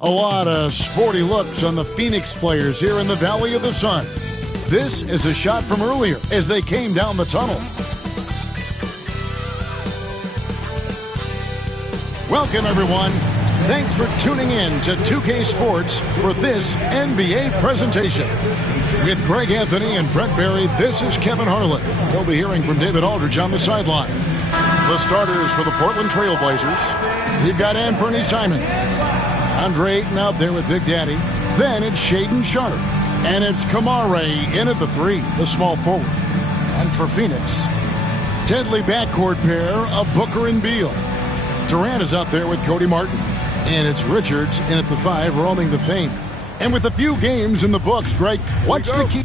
A lot of sporty looks on the Phoenix players here in the Valley of the Sun. This is a shot from earlier as they came down the tunnel. Welcome, everyone. Thanks for tuning in to 2K Sports for this NBA presentation. With Greg Anthony and Brent Barry, this is Kevin Harlan. You'll be hearing from David Aldridge on the sideline. The starters for the Portland Trail Blazers. We've got Anthony Simons. Andre Ayton out there with Big Daddy. Then it's Shaedon Sharpe. And it's Kamare in at the three, the small forward. And for Phoenix, deadly backcourt pair of Booker and Beal. Durant is out there with Cody Martin. And it's Richards in at the five, roaming the paint. And with a few games in the books, Greg, what's the key?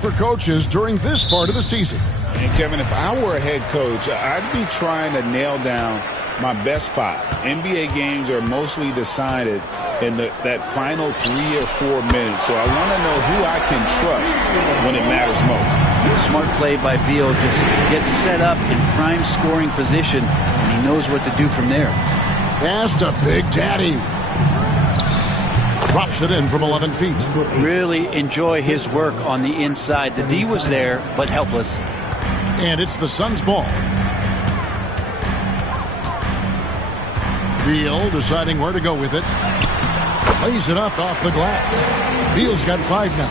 For coaches during this part of the season. And Kevin, if I were a head coach, I'd be trying to nail down my best five. NBA games are mostly decided in that final 3 or 4 minutes, so I want to know who I can trust when it matters most. Smart play by Beal, just gets set up in prime scoring position, and he knows what to do from there. Pass to Big Daddy. Drops it in from 11 feet. Really enjoy his work on the inside. The D was there, but helpless. And it's the Suns' ball. Beal deciding where to go with it. Lays it up off the glass. Beal's got 5 now.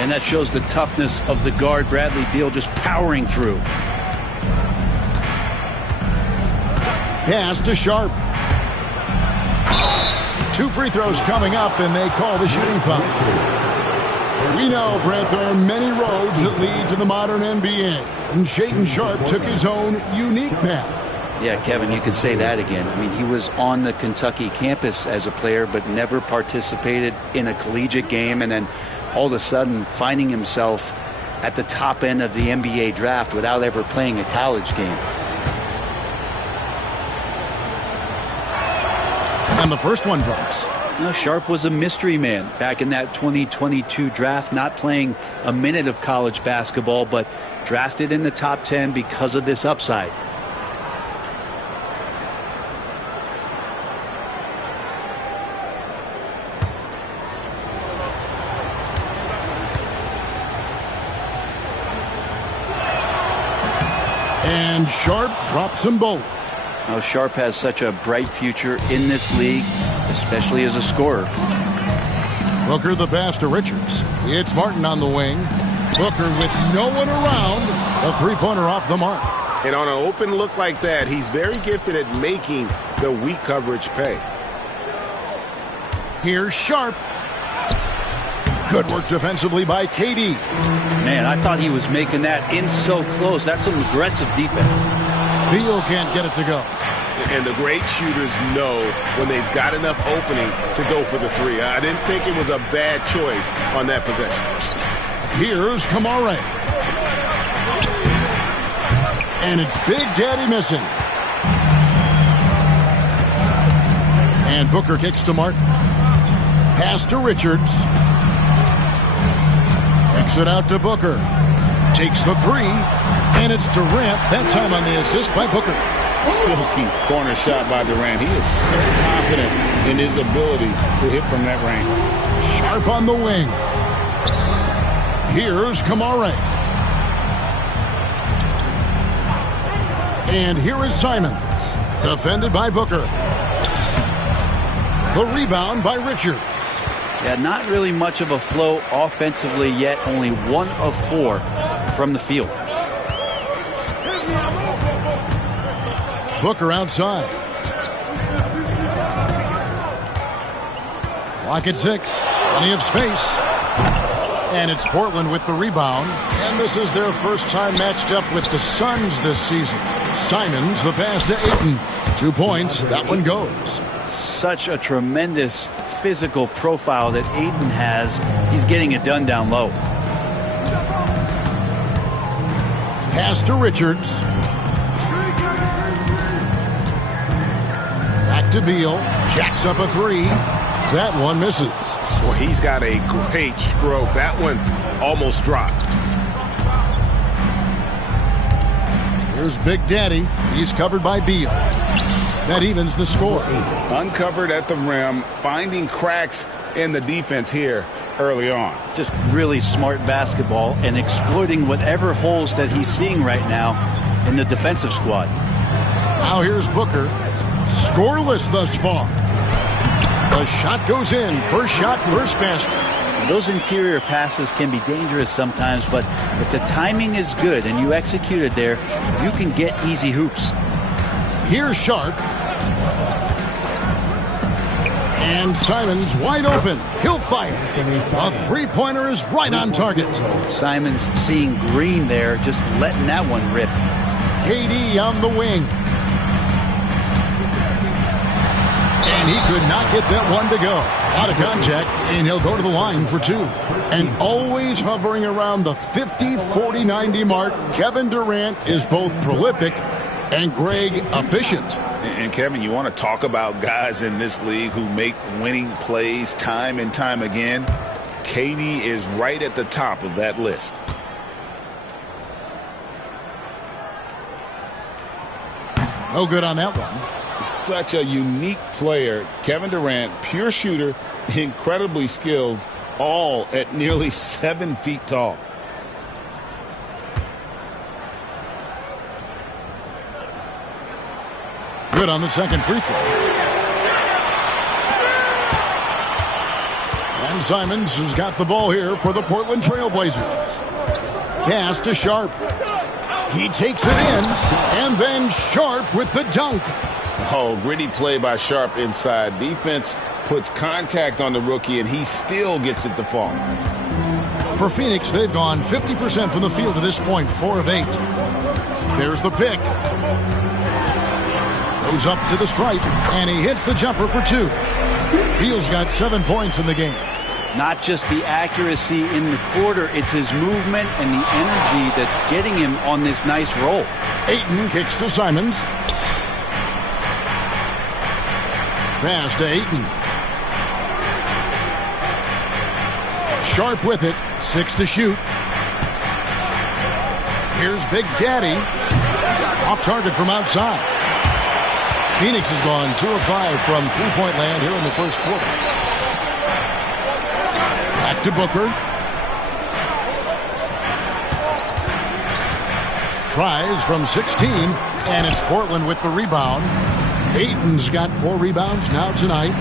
And that shows the toughness of the guard, Bradley Beal, just powering through. Pass to Sharpe. 2 free throws coming up, and they call the shooting foul. We know, Brent, there are many roads that lead to the modern NBA, and Shaedon Sharpe took his own unique path. Yeah, Kevin, you could say that again. I mean, he was on the Kentucky campus as a player, but never participated in a collegiate game, and then all of a sudden finding himself at the top end of the NBA draft without ever playing a college game. And the first one drops. Now, Sharpe was a mystery man back in that 2022 draft, not playing a minute of college basketball, but drafted in the top 10 because of this upside. And Sharpe drops them both. Now, Sharpe has such a bright future in this league, especially as a scorer. Booker the pass to Richards. It's Martin on the wing. Booker with no one around. A three-pointer off the mark. And on an open look like that, he's very gifted at making the weak coverage pay. Here's Sharpe. Good work defensively by KD. Man, I thought he was making that in so close. That's some aggressive defense. Beal can't get it to go. And the great shooters know when they've got enough opening to go for the three. I didn't think it was a bad choice on that possession. Here's Kamare. And it's Big Daddy missing. And Booker kicks to Martin. Pass to Richards. Kicks it out to Booker. Takes the three. And it's Durant, that time on the assist by Booker. Silky corner shot by Durant. He is so confident in his ability to hit from that range. Sharpe on the wing. Here's Kamare. And here is Simons. Defended by Booker. The rebound by Richards. Yeah, not really much of a flow offensively yet. Only 1 of 4 from the field. Booker outside. Clock at 6. Plenty of space. And it's Portland with the rebound. And this is their first time matched up with the Suns this season. Simons, the pass to Ayton. 2 points. That one goes. Such a tremendous physical profile that Ayton has. He's getting it done down low. Pass to Richards. Back to Beal. Jacks up a 3. That one misses. Well, he's got a great stroke. That one almost dropped. Here's Big Daddy. He's covered by Beal. That evens the score. Uncovered at the rim, finding cracks in the defense here early on. Just really smart basketball and exploiting whatever holes that he's seeing right now in the defensive squad. Now here's Booker. Scoreless thus far. The shot goes in. First shot, first basket. Those interior passes can be dangerous sometimes, but if the timing is good and you execute it there, you can get easy hoops. Here's Sharp. And Simons wide open. He'll fire. A three-pointer is right on target. Simons seeing green there, just letting that one rip. KD on the wing. And he could not get that one to go. Out of contact, and he'll go to the line for 2. And always hovering around the 50, 40, 90 mark, Kevin Durant is both prolific and, Greg, efficient. And Kevin, you want to talk about guys in this league who make winning plays time and time again? KD is right at the top of that list. No good on that one. Such a unique player. Kevin Durant, pure shooter, incredibly skilled, all at nearly 7 feet tall. Good on the second free throw. And Simons has got the ball here for the Portland Trailblazers. Pass to Sharp. He takes it in, and then Sharp with the dunk. Oh, gritty play by Sharp inside. Defense puts contact on the rookie, and he still gets it to fall. For Phoenix, they've gone 50% from the field to this point, 4 of 8. There's the pick. Goes up to the stripe, and he hits the jumper for 2. Beal's got 7 points in the game. Not just the accuracy in the quarter, it's his movement and the energy that's getting him on this nice roll. Ayton kicks to Simons. Pass to Ayton. Sharp with it. 6 to shoot. Here's Big Daddy. Off target from outside. Phoenix has gone 2 of 5 from three-point land here in the first quarter. Back to Booker. Tries from 16, and it's Portland with the rebound. Ayton's got 4 rebounds now tonight.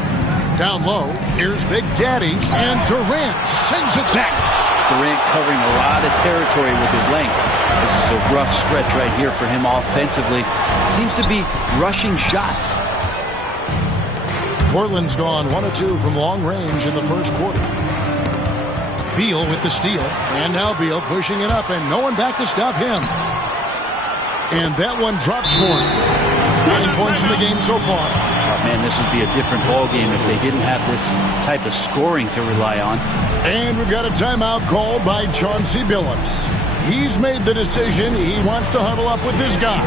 Down low, here's Big Daddy, and Durant sends it back. Durant covering a lot of territory with his length. This is a rough stretch right here for him offensively. Seems to be rushing shots. Portland's gone 1 of 2 from long range in the first quarter. Beal with the steal, and now Beal pushing it up, and no one back to stop him. And that one drops for him. 9 points in the game so far. Oh, man, this would be a different ball game if they didn't have this type of scoring to rely on. And we've got a timeout called by Chauncey Billups. He's made the decision. He wants to huddle up with his guys.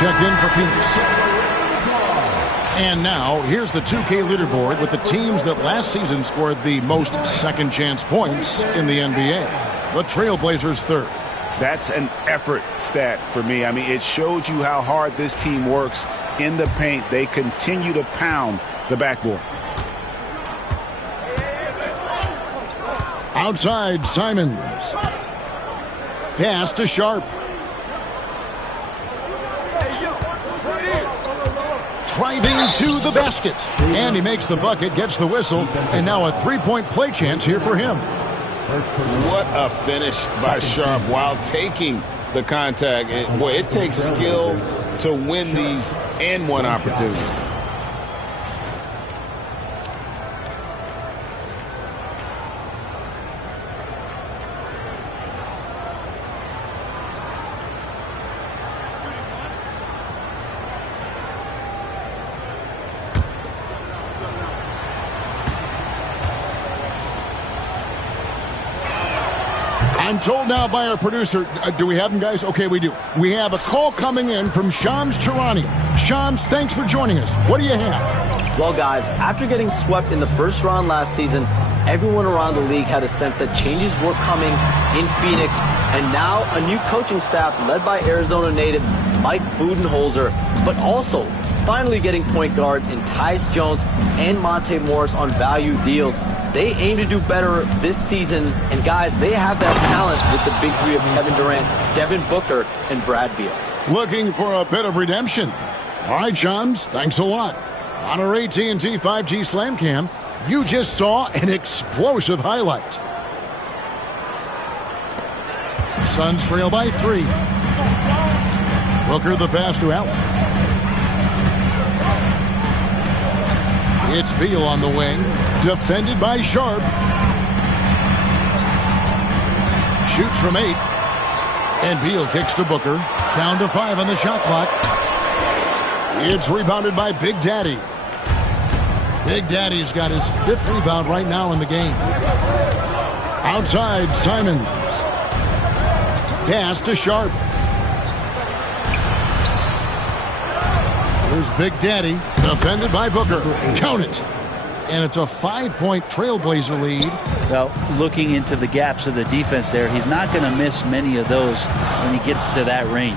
checked in for Phoenix. And now, here's the 2K leaderboard with the teams that last season scored the most second-chance points in the NBA. The Trailblazers third. That's an effort stat for me. I mean, it shows you how hard this team works in the paint. They continue to pound the backboard. Outside, Simons. Pass to Sharp. Driving to the basket. And he makes the bucket, gets the whistle, and now a three-point play chance here for him. What a finish by Sharp while taking the contact. Boy, it takes skill to win these and one opportunity. I'm told now by our producer, do we have him, guys? Okay, we do. We have a call coming in from Shams Charania. Shams, thanks for joining us. What do you have? Well, guys, after getting swept in the first round last season, everyone around the league had a sense that changes were coming in Phoenix, and now a new coaching staff led by Arizona native Mike Budenholzer, but also finally getting point guards in Tyus Jones and Monte Morris on value deals. They aim to do better this season, and guys, they have that talent with the big three of Kevin Durant, Devin Booker, and Brad Beal. Looking for a bit of redemption. All right, Shams, thanks a lot. On our AT&T 5G Slam Cam, you just saw an explosive highlight. Suns trail by 3. Booker the pass to Allen. It's Beal on the wing, defended by Sharp. Shoots from 8. And Beal kicks to Booker. Down to 5 on the shot clock. It's rebounded by Big Daddy. Big Daddy's got his 5th rebound right now in the game. Outside, Simons. Pass to Sharp. Here's Big Daddy, defended by Booker. Count it. And it's a 5-point Trailblazer lead. Well, looking into the gaps of the defense there, he's not going to miss many of those when he gets to that range.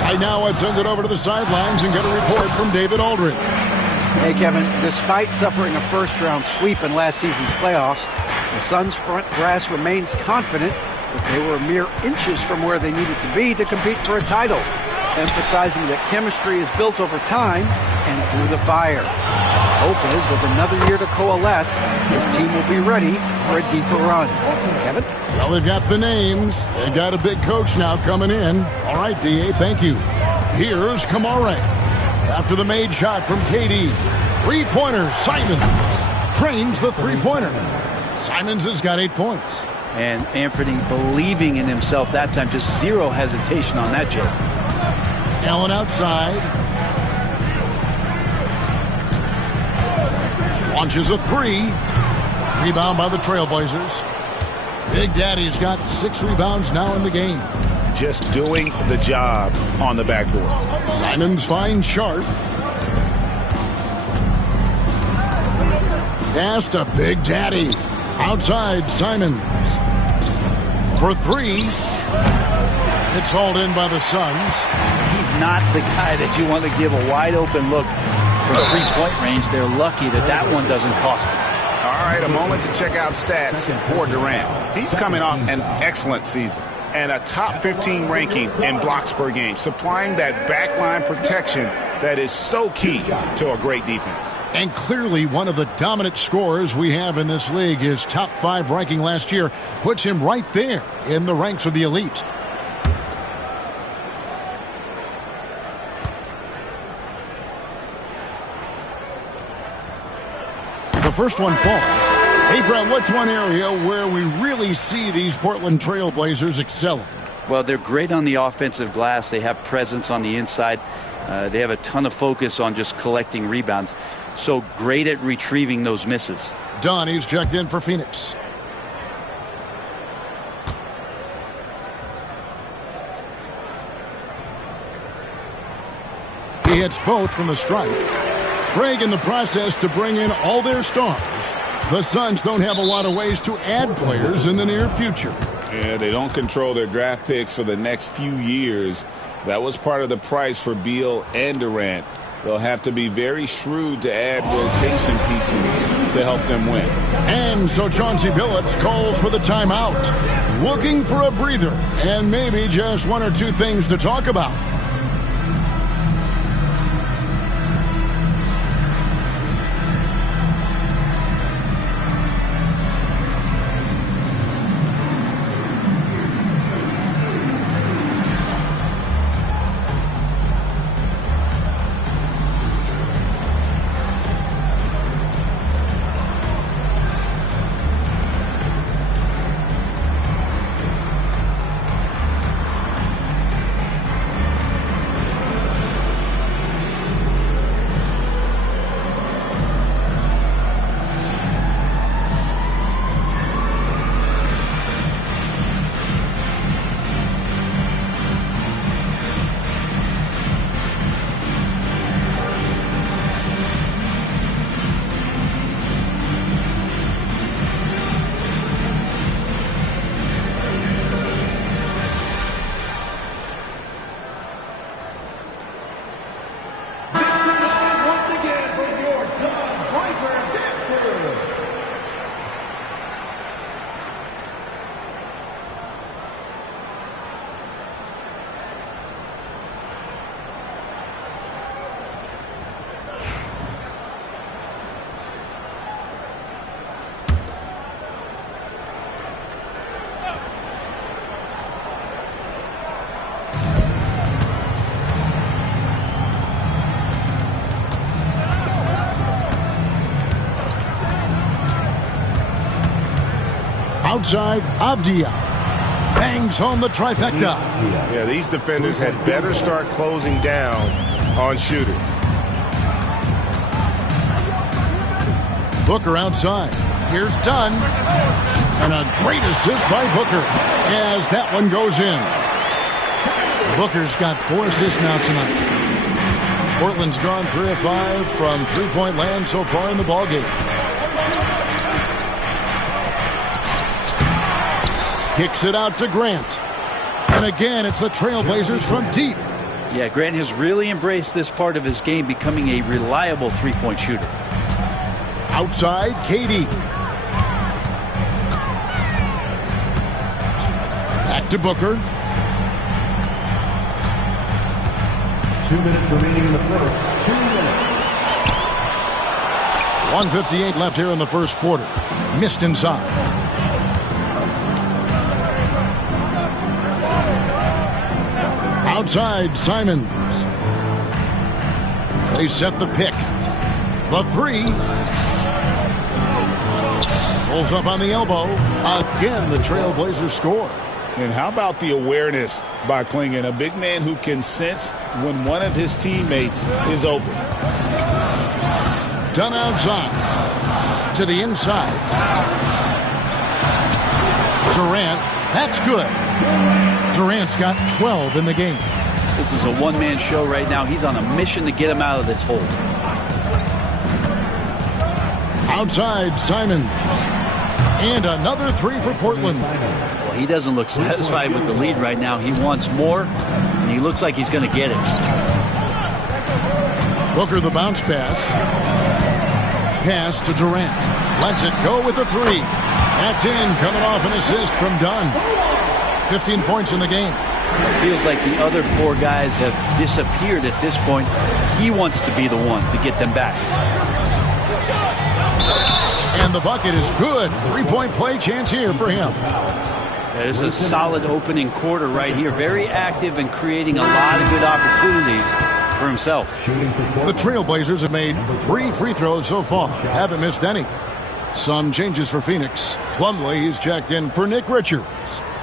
Right now, let's send it over to the sidelines and get a report from David Aldridge. Hey, Kevin, despite suffering a first-round sweep in last season's playoffs, the Suns' front brass remains confident that they were mere inches from where they needed to be to compete for a title, emphasizing that chemistry is built over time and through the fire. Hope is, with another year to coalesce, this team will be ready for a deeper run. Kevin? Well, they've got the names. They've got a big coach now coming in. All right, D.A., thank you. Here's Kamara. After the made shot from KD. Three-pointer, Simons. Trains the three-pointer. Simons has got 8 points. And Anthony believing in himself that time, just zero hesitation on that jump. Allen outside. Launches a 3. Rebound by the Trailblazers. Big Daddy's got 6 rebounds now in the game. Just doing the job on the backboard. Simons finds Sharp. Pass to Big Daddy. Outside, Simons. For 3. It's hauled in by the Suns. He's not the guy that you want to give a wide open look from 3-point range. They're lucky that that one doesn't cost them. All right, a moment to check out stats for Durant. He's coming off an excellent season and a top 15 ranking in blocks per game, supplying that backline protection that is so key to a great defense. And clearly one of the dominant scorers we have in this league. His top 5 ranking last year puts him right there in the ranks of the elite. The first one falls. Hey, Brett, what's one area where we really see these Portland Trailblazers excelling? Well, they're great on the offensive glass. They have presence on the inside. They have a ton of focus on just collecting rebounds. So great at retrieving those misses. Dunn, he's checked in for Phoenix. Hits both from the stripe. Greg in the process to bring in all their stars. The Suns don't have a lot of ways to add players in the near future. Yeah, they don't control their draft picks for the next few years. That was part of the price for Beal and Durant. They'll have to be very shrewd to add rotation pieces to help them win. And so Chauncey Billups calls for the timeout, looking for a breather and maybe just one or two things to talk about. Outside, Avdia bangs home the trifecta. Yeah, these defenders had better start closing down on shooting. Booker outside. Here's Dunn. And a great assist by Booker as that one goes in. Booker's got 4 assists now tonight. Portland's gone 3 of 5 from three-point land so far in the ballgame. Kicks it out to Grant. And again, it's the Trailblazers from deep. Yeah, Grant has really embraced this part of his game, becoming a reliable three-point shooter. Outside, KD. Back to Booker. 2 minutes remaining in the first. 2 minutes. 1:58 left here in the first quarter. Missed inside. Outside, Simons. They set the pick. The three. Pulls up on the elbow. Again, the Trailblazers score. And how about the awareness by Klingon, a big man who can sense when one of his teammates is open. Done outside. To the inside. Durant. That's good. Durant's got 12 in the game. This is a one-man show right now. He's on a mission to get him out of this hole. Outside, Simons. And another three for Portland. Well, he doesn't look satisfied with the lead right now. He wants more, and he looks like he's going to get it. Booker the bounce pass. Pass to Durant. Lets it go with the three. That's in, coming off an assist from Dunn. 15 points in the game. It feels like the other 4 guys have disappeared at this point. He wants to be the one to get them back. And the bucket is good. 3-point play chance here for him. There's a solid opening quarter right here. Very active and creating a lot of good opportunities for himself. The Trailblazers have made 3 free throws so far. Haven't missed any. Some changes for Phoenix. Plumlee is checked in for Nick Richards.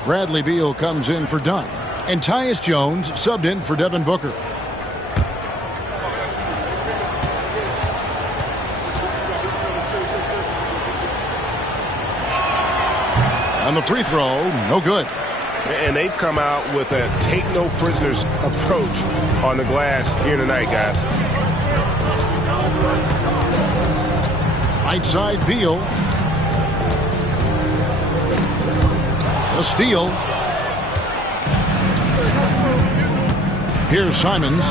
Bradley Beal comes in for Dunn. And Tyus Jones subbed in for Devin Booker. And the free throw, no good. And they've come out with a take-no-prisoners approach on the glass here tonight, guys. Right side, Beal. The steal. Here's Simons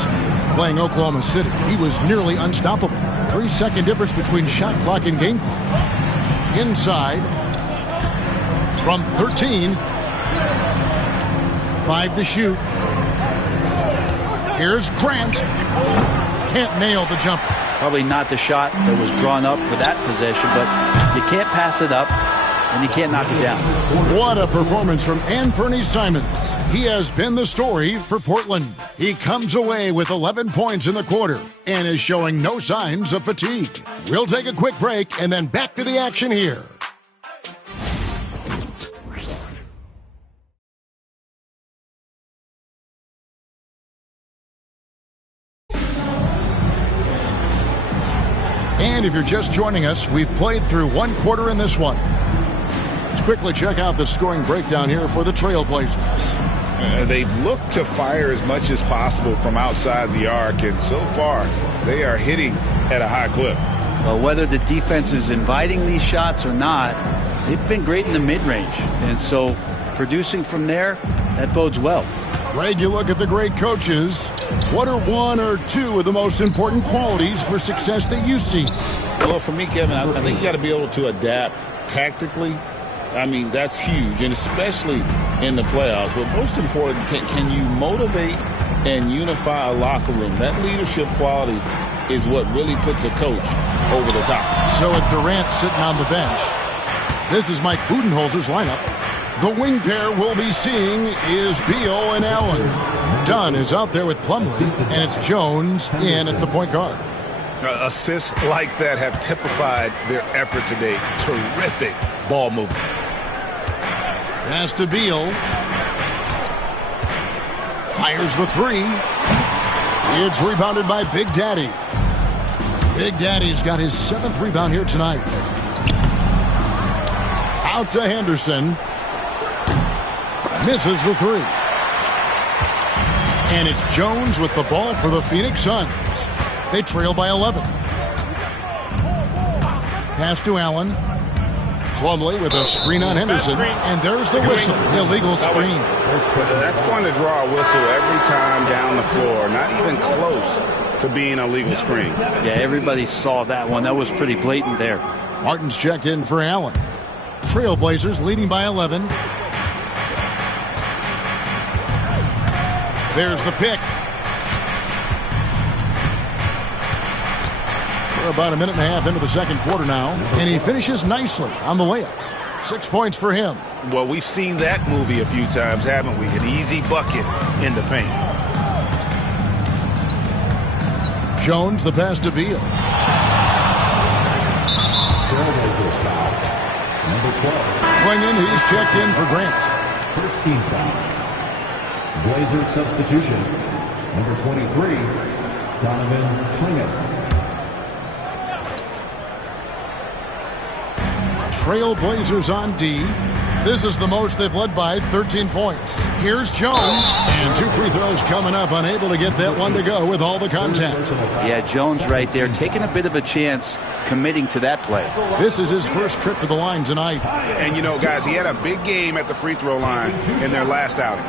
playing Oklahoma City. He was nearly unstoppable. 3-second difference between shot clock and game clock. Inside. From 13. 5 to shoot. Here's Grant. Can't nail the jumper. Probably not the shot that was drawn up for that possession, but you can't pass it up, and you can't knock it down. What a performance from Anthony Simons. He has been the story for Portland. He comes away with 11 points in the quarter and is showing no signs of fatigue. We'll take a quick break and then back to the action here. And if you're just joining us, we've played through one quarter in this one. Let's quickly check out the scoring breakdown here for the Trailblazers. They've looked to fire as much as possible from outside the arc, and so far they are hitting at a high clip. Well, whether the defense is inviting these shots or not, they've been great in the mid-range. And so producing from there, that bodes well. Greg, you look at the great coaches. What are one or two of the most important qualities for success that you see? Well, for me, Kevin, I think you got to be able to adapt tactically. I mean, that's huge, and especially in the playoffs. But most important, can you motivate and unify a locker room? That leadership quality is what really puts a coach over the top. So with Durant sitting on the bench, this is Mike Budenholzer's lineup. The wing pair we'll be seeing is Beal and Allen. Dunn is out there with Plumlee, and it's Jones in at the point guard. Assists like that have typified their effort today. Terrific ball movement. Pass to Beal. Fires the three. It's rebounded by Big Daddy. Big Daddy's got his 7th rebound here tonight. Out to Henderson. Misses the three. And it's Jones with the ball for the Phoenix Suns. They trail by 11. Pass to Allen. Plumlee with a screen on Henderson. And there's the whistle. Illegal screen. That's going to draw a whistle every time down the floor. Not even close to being a legal screen. Yeah, everybody saw that one. That was pretty blatant there. Martin's checked in for Allen. Trailblazers leading by 11. There's the pick. We're about a minute and a half into the second quarter now, and he finishes nicely on the layup. 6 points for him. Well, we've seen that movie a few times, haven't we? An easy bucket in the paint. Jones, the pass to Beal. Number 12. Klingon, he's checked in for Grant. First team foul. Blazers substitution. Number 23, Donovan Klingon. Trailblazers on D. This is the most they've led by, 13 points. Here's Jones, and 2 free throws coming up, unable to get that one to go with all the contact. Yeah, Jones right there, taking a bit of a chance, committing to that play. This is his first trip to the line tonight. And, you know, guys, he had a big game at the free throw line in their last outing.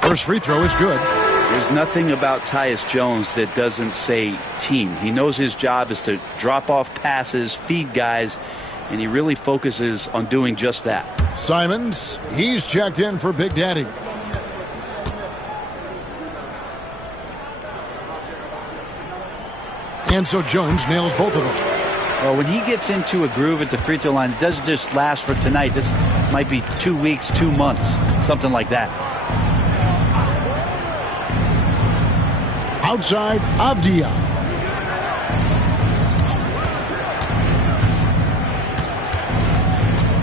First free throw is good. There's nothing about Tyus Jones that doesn't say team. He knows his job is to drop off passes, feed guys, and he really focuses on doing just that. Simons, he's checked in for Big Daddy. And so Jones nails both of them. Well, when he gets into a groove at the free throw line, it doesn't just last for tonight. This might be 2 weeks, 2 months, something like that. Outside, Avdia.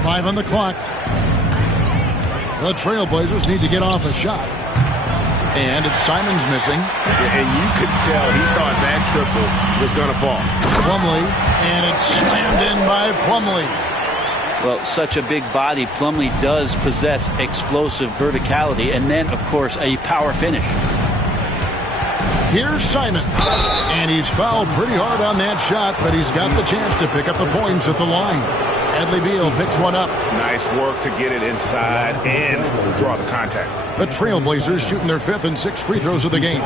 Five on the clock. The Trailblazers need to get off a shot. And it's Simons missing. And you could tell he thought that triple was going to fall. Plumlee, and it's slammed in by Plumlee. Well, such a big body, Plumlee does possess explosive verticality, and then, of course, a power finish. Here's Simons, and he's fouled pretty hard on that shot, but he's got the chance to pick up the points at the line. Bradley Beal picks one up. Nice work to get it inside and draw the contact. The Trailblazers shooting their 5th and 6th free throws of the game.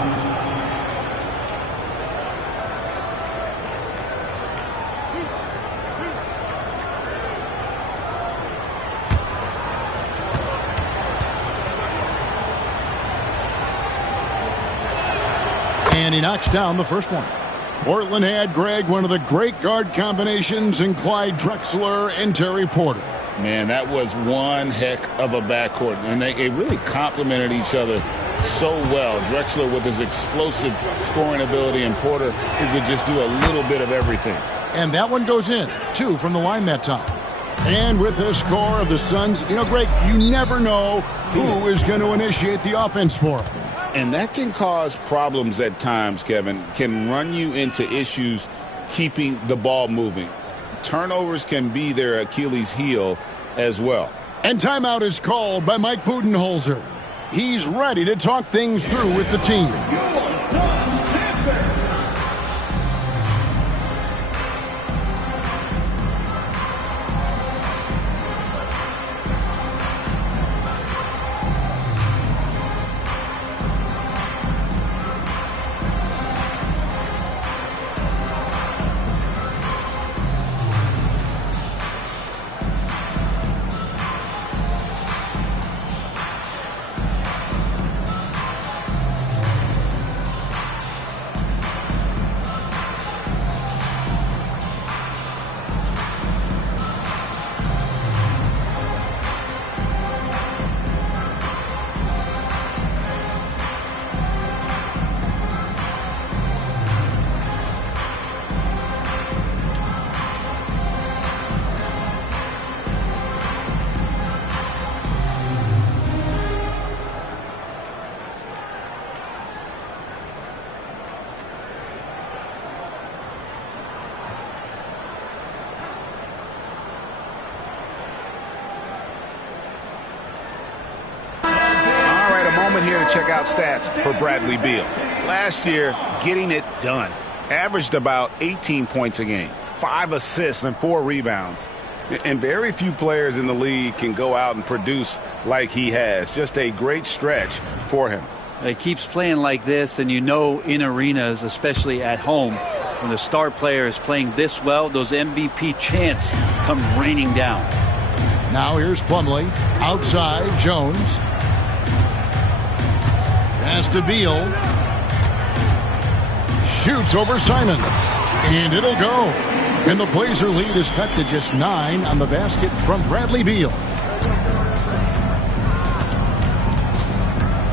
And he knocks down the first one. Portland had, Greg, one of the great guard combinations in Clyde Drexler and Terry Porter. Man, that was one heck of a backcourt, and they really complemented each other so well. Drexler with his explosive scoring ability, and Porter who could just do a little bit of everything. And that one goes in. 2 from the line that time. And with the score of the Suns, you know, Greg, you never know who is going to initiate the offense for them. And that can cause problems at times, Kevin. Can run you into issues keeping the ball moving. Turnovers can be their Achilles heel as well. And timeout is called by Mike Budenholzer. He's ready to talk things through with the team. Here to check out stats for Bradley Beal. Last year, getting it done. Averaged about 18 points a game, 5 assists and 4 rebounds. And very few players in the league can go out and produce like he has. Just a great stretch for him. He keeps playing like this, and you know in arenas, especially at home, when the star player is playing this well, those MVP chants come raining down. Now here's Plumlee. Outside, Jones. Pass to Beal. Shoots over Simon. And it'll go. And the Blazer lead is cut to just 9 on the basket from Bradley Beal.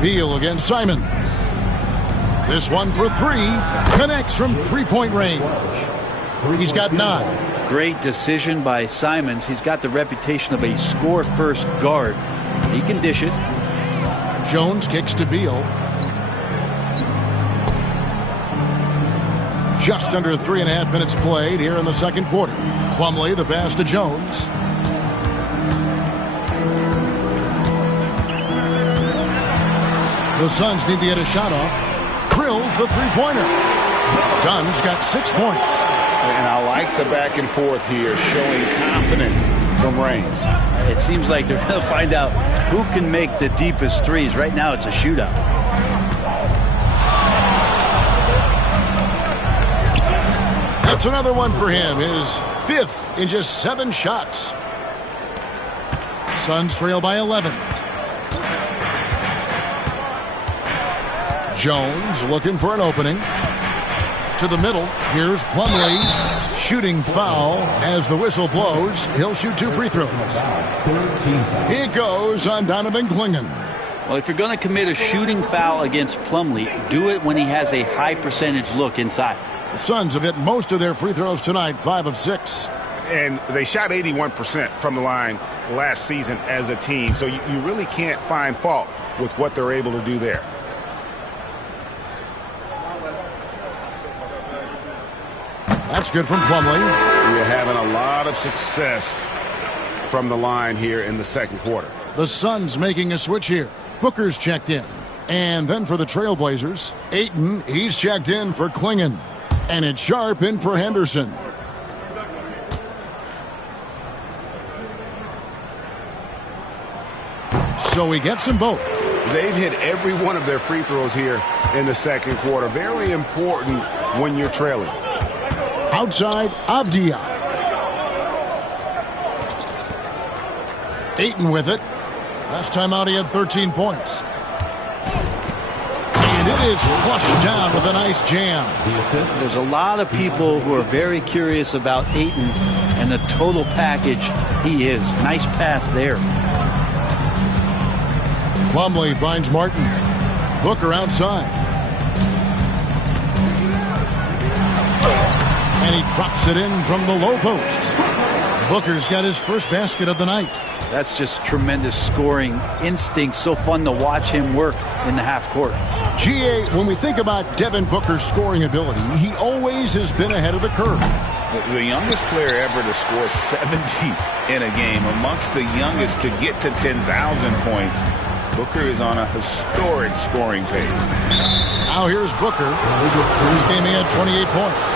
Beal against Simon. This one for 3. Connects from three-point range. He's got 9. Great decision by Simons. He's got the reputation of a score-first guard. He can dish it. Jones kicks to Beal. Just under 3.5 minutes played here in the second quarter. Plumlee, the pass to Jones. The Suns need to get a shot off. Krill's the three-pointer. Dunn's got 6 points. And I like the back and forth here, showing confidence from range. It seems like they're going to find out who can make the deepest threes. Right now, it's a shootout. That's another one for him. His 5th in just 7 shots. Suns trail by 11. Jones looking for an opening. To the middle. Here's Plumlee. Shooting foul as the whistle blows. He'll shoot 2 free throws. It goes on Donovan Clingan. Well, if you're going to commit a shooting foul against Plumlee, do it when he has a high percentage look inside. The Suns have hit most of their free throws tonight, 5 of 6. And they shot 81% from the line last season as a team. So you really can't find fault with what they're able to do there. That's good from Plumlee. We're having a lot of success from the line here in the second quarter. The Suns making a switch here. Booker's checked in. And then for the Trailblazers, Ayton, he's checked in for Klingon. And it's Sharp in for Henderson. So he gets them both. They've hit every one of their free throws here in the second quarter. Very important when you're trailing. Outside, Avdia. Ayton with it. Last time out, he had 13 points. And it is flushed down with a nice jam. There's a lot of people who are very curious about Ayton and the total package he is. Nice pass there. Plumlee finds Martin. Booker outside. And he drops it in from the low post. Booker's got his first basket of the night. That's just tremendous scoring instinct. So fun to watch him work in the half court. GA, when we think about Devin Booker's scoring ability, he always has been ahead of the curve. The youngest player ever to score 70 in a game, amongst the youngest to get to 10,000 points. Booker is on a historic scoring pace. Now here's Booker. This game he had 28 points.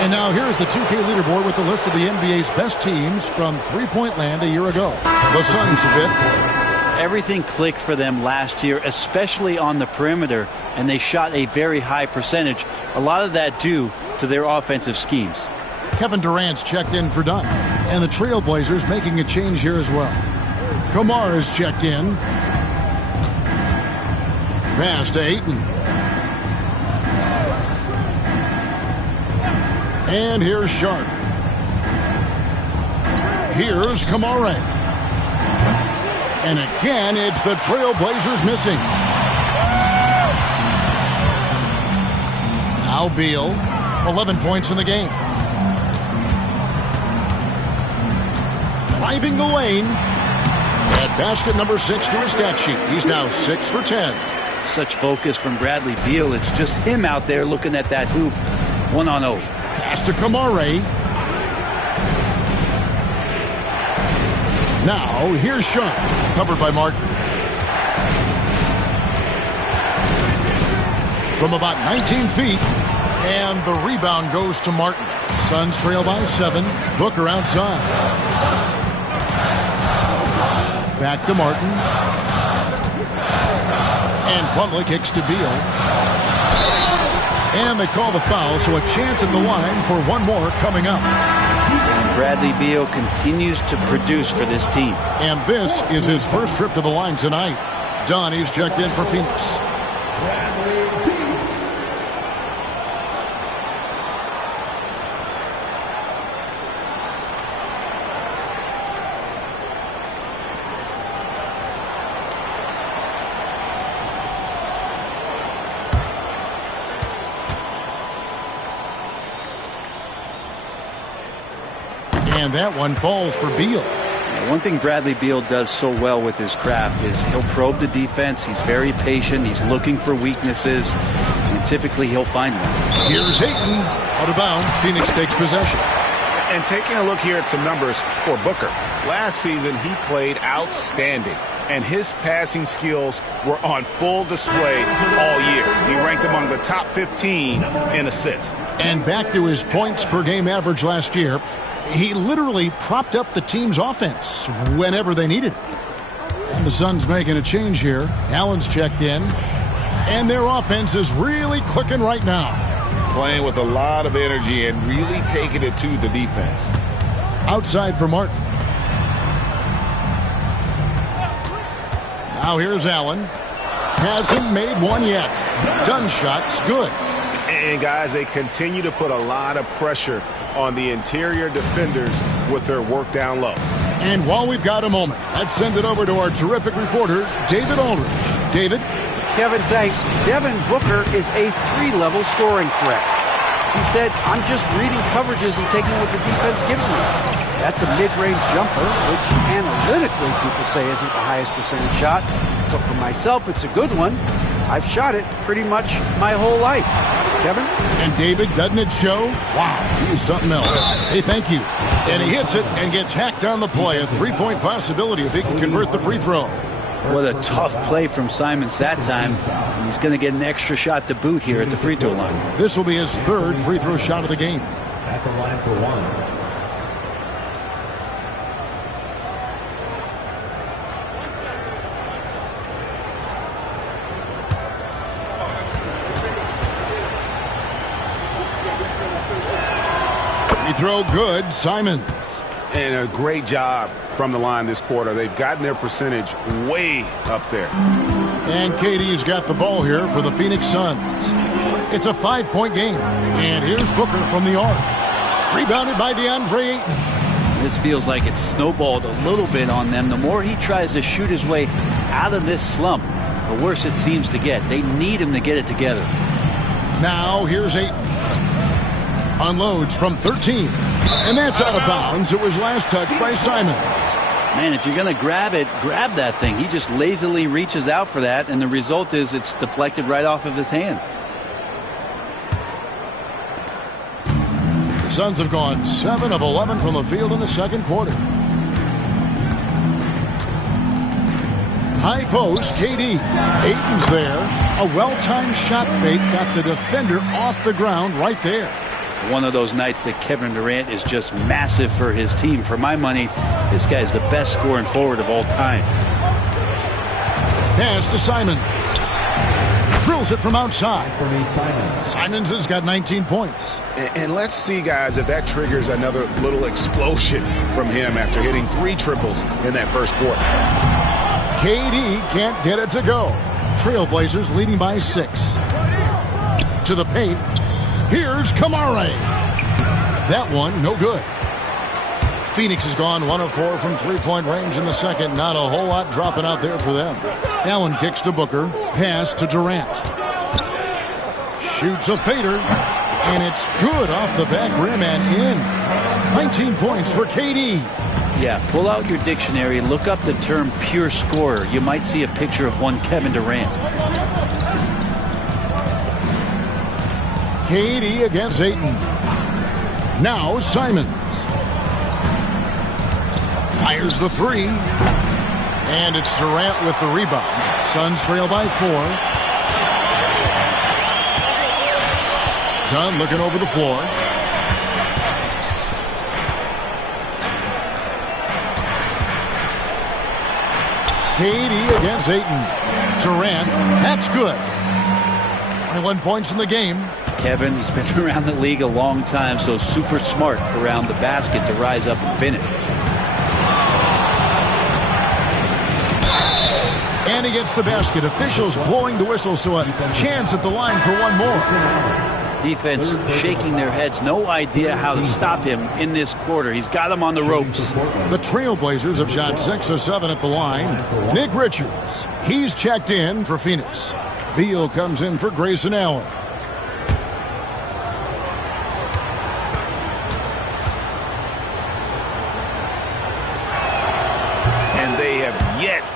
And now here's the 2K leaderboard with the list of the NBA's best teams from three-point land a year ago. The Suns fifth. Everything clicked for them last year, especially on the perimeter, and they shot a very high percentage. A lot of that due to their offensive schemes. Kevin Durant's checked in for Dunn. And the Trailblazers making a change here as well. Kamar is checked in. Pass to Ayton. And here's Sharp. Here's Kamara. And again, it's the Trailblazers missing. Now Beal, 11 points in the game. Driving the lane. At basket number 6 to his stat sheet. He's now 6 for 10. Such focus from Bradley Beal. It's just him out there looking at that hoop. 1-on-0. Pass to Kamara. Now, here's Sharp. Covered by Martin. From about 19 feet. And the rebound goes to Martin. Suns trail by 7. Booker outside. Back to Martin. And Plumlee kicks to Beal. And they call the foul, so a chance at the line for one more coming up. And Bradley Beal continues to produce for this team. And this is his first trip to the line tonight. Donnie's checked in for Phoenix. And that one falls for Beal. One thing Bradley Beal does so well with his craft is he'll probe the defense. He's very patient. He's looking for weaknesses. And typically he'll find one. Here's Ayton. Out of bounds. Phoenix takes possession. And taking a look here at some numbers for Booker. Last season, he played outstanding. And his passing skills were on full display all year. He ranked among the top 15 in assists. And back to his points per game average last year. He literally propped up the team's offense whenever they needed it. And the Suns making a change here. Allen's checked in. And their offense is really clicking right now. Playing with a lot of energy and really taking it to the defense. Outside for Martin. Now here's Allen. Hasn't made one yet. Done shot's good. And guys, they continue to put a lot of pressure on the interior defenders with their work down low. And while we've got a moment, let's send it over to our terrific reporter, David Aldridge. David? Kevin, thanks. Devin Booker is a 3-level scoring threat. He said, "I'm just reading coverages and taking what the defense gives me." That's a mid-range jumper, which analytically people say isn't the highest percentage shot. But for myself, it's a good one. I've shot it pretty much my whole life. Kevin? And David, doesn't it show? Wow, he's something else. Hey, thank you. And he hits it and gets hacked on the play. A three-point possibility if he can convert the free throw. What a tough play from Simons that time. He's going to get an extra shot to boot here at the free throw line. This will be his third free throw shot of the game. At the line for one. Free throw good, Simons. And a great job from the line this quarter. They've gotten their percentage way up there. And KD's got the ball here for the Phoenix Suns. It's a 5-point game. And here's Booker from the arc. Rebounded by DeAndre Ayton. This feels like it's snowballed a little bit on them. The more he tries to shoot his way out of this slump, the worse it seems to get. They need him to get it together. Now here's Ayton. Unloads from 13. And that's out of bounds. It was last touched by Simons. Man, if you're going to grab it, grab that thing. He just lazily reaches out for that, and the result is it's deflected right off of his hand. The Suns have gone 7 of 11 from the field in the second quarter. High post, KD. Ayton's there. A well-timed shot fake got the defender off the ground right there. One of those nights that Kevin Durant is just massive for his team. For my money, this guy's the best scoring forward of all time. Pass to Simons. Drills it from outside. For me, Simons. Simons has got 19 points. And let's see, guys, if that triggers another little explosion from him after hitting 3 triples in that first quarter. KD can't get it to go. Trailblazers leading by 6. To the paint. Here's Kamara. That one, no good. Phoenix has gone 1 of 4 from three-point range in the second. Not a whole lot dropping out there for them. Allen kicks to Booker. Pass to Durant. Shoots a fader. And it's good off the back rim and in. 19 points for KD. Yeah, pull out your dictionary. Look up the term pure scorer. You might see a picture of one Kevin Durant. KD against Ayton. Now Simons. Fires the 3. And it's Durant with the rebound. Suns trail by 4. Dunn looking over the floor. KD against Ayton. Durant, that's good. 21 points in the game. Kevin, he's been around the league a long time, so super smart around the basket to rise up and finish. And he gets the basket. Officials blowing the whistle, so a chance at the line for one more. Defense shaking their heads. No idea how to stop him in this quarter. He's got him on the ropes. The Trailblazers have shot 6 of 7 at the line. Nick Richards, he's checked in for Phoenix. Beal comes in for Grayson Allen.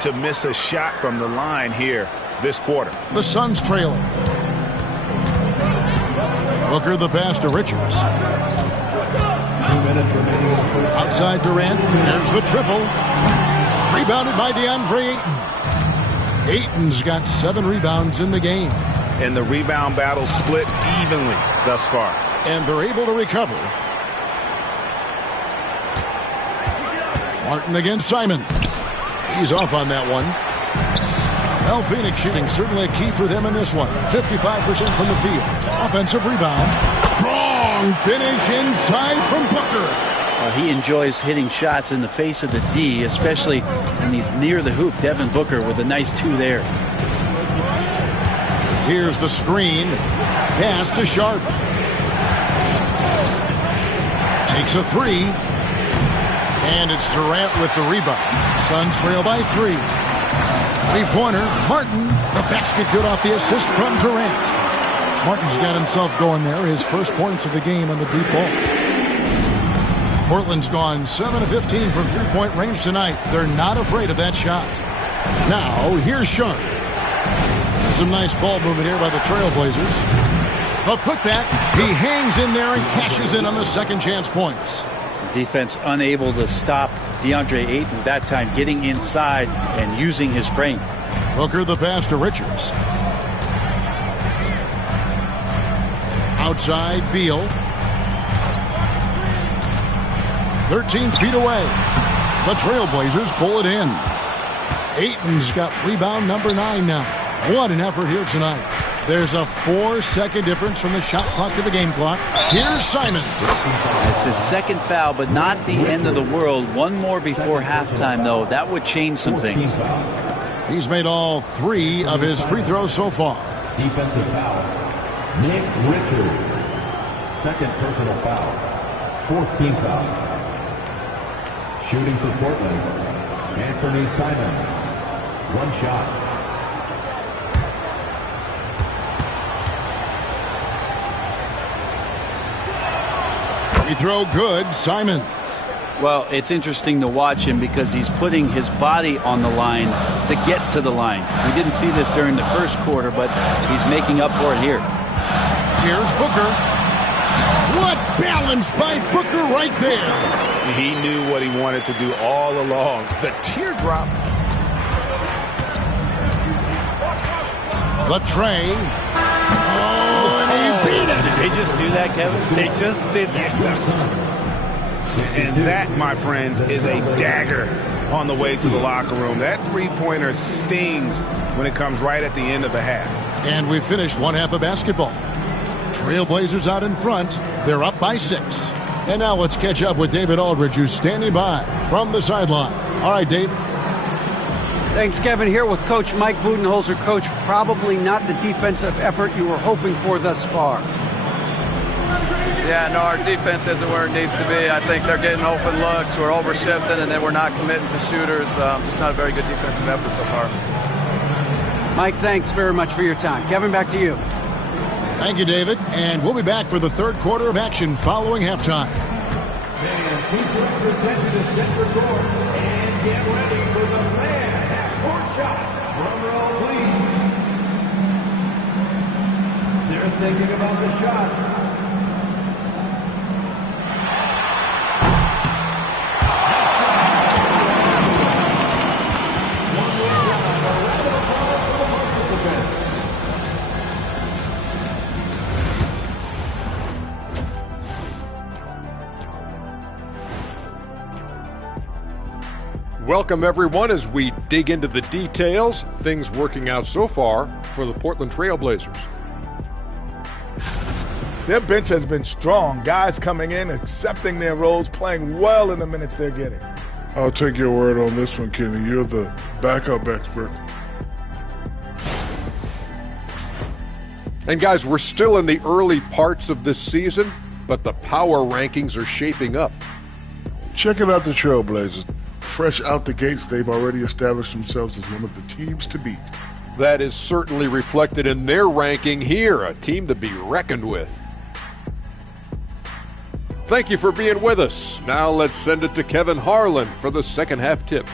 To miss a shot from the line here this quarter. The Suns trailing. Booker the pass to Richards. 2 minutes remaining. Outside Durant. There's the triple. Rebounded by DeAndre Ayton. Ayton's got 7 rebounds in the game. And the rebound battle split evenly thus far. And they're able to recover. Martin against Simons. He's off on that one. Well, Phoenix shooting certainly a key for them in this one. 55% from the field. Offensive rebound. Strong finish inside from Booker. He enjoys hitting shots in the face of the D, especially when he's near the hoop. Devin Booker with a nice 2 there. Here's the screen. Pass to Sharp. Takes a 3. And it's Durant with the rebound. Suns trail by 3. 3-pointer. Martin. The basket good off the assist from Durant. Martin's got himself going there. His first points of the game on the deep ball. Portland's gone 7 of 15 from three-point range tonight. They're not afraid of that shot. Now, here's Sharp. Some nice ball movement here by the Trailblazers. A putback. He hangs in there and cashes in on the second chance points. Defense unable to stop DeAndre Ayton that time, getting inside and using his frame. Booker the pass to Richards. Outside, Beal. 13 feet away. The Trailblazers pull it in. Ayton's got rebound number 9 now. What an effort here tonight. There's a 4-second difference from the shot clock to the game clock. Here's Simons. It's his second foul, but not the end of the world. One more before halftime, though. That would change some things. He's made all 3 of his free throws so far. Defensive foul. Nick Richards. Second personal foul. 4th team foul. Shooting for Portland, Anthony Simons. 1 shot. Free throw good, Simons. Well, it's interesting to watch him because he's putting his body on the line to get to the line. We didn't see this during the first quarter, but he's making up for it here. Here's Booker. What balance by Booker right there. He knew what he wanted to do all along. The teardrop. The tray. Oh, and he beat it. Did they just do that, Kevin? They just did that. And that, my friends, is a dagger on the way to the locker room. That three-pointer stings when it comes right at the end of the half. And we finished one half of basketball. Trailblazers out in front. They're up by 6. And now let's catch up with David Aldridge, who's standing by from the sideline. All right, Dave. Thanks, Kevin. Here with Coach Mike Budenholzer. Coach, probably not the defensive effort you were hoping for thus far. Yeah, no, our defense isn't where it needs to be. I think they're getting open looks. We're over-shifting, and then we're not committing to shooters. Just not a very good defensive effort so far. Mike, thanks very much for your time. Kevin, back to you. Thank you, David. And we'll be back for the third quarter of action following halftime. And keep your attention to center court and get ready for the man half-court shot. Drum roll, please. They're thinking about the shot. Welcome, everyone, as we dig into the details. Things working out so far for the Portland Trailblazers. Their bench has been strong. Guys coming in, accepting their roles, playing well in the minutes they're getting. I'll take your word on this one, Kenny. You're the backup expert. And guys, we're still in the early parts of this season, but the power rankings are shaping up. Checking out the Trailblazers. Fresh out the gates, they've already established themselves as one of the teams to beat. That is certainly reflected in their ranking here, a team to be reckoned with. Thank you for being with us. Now let's send it to Kevin Harlan for the second half tip.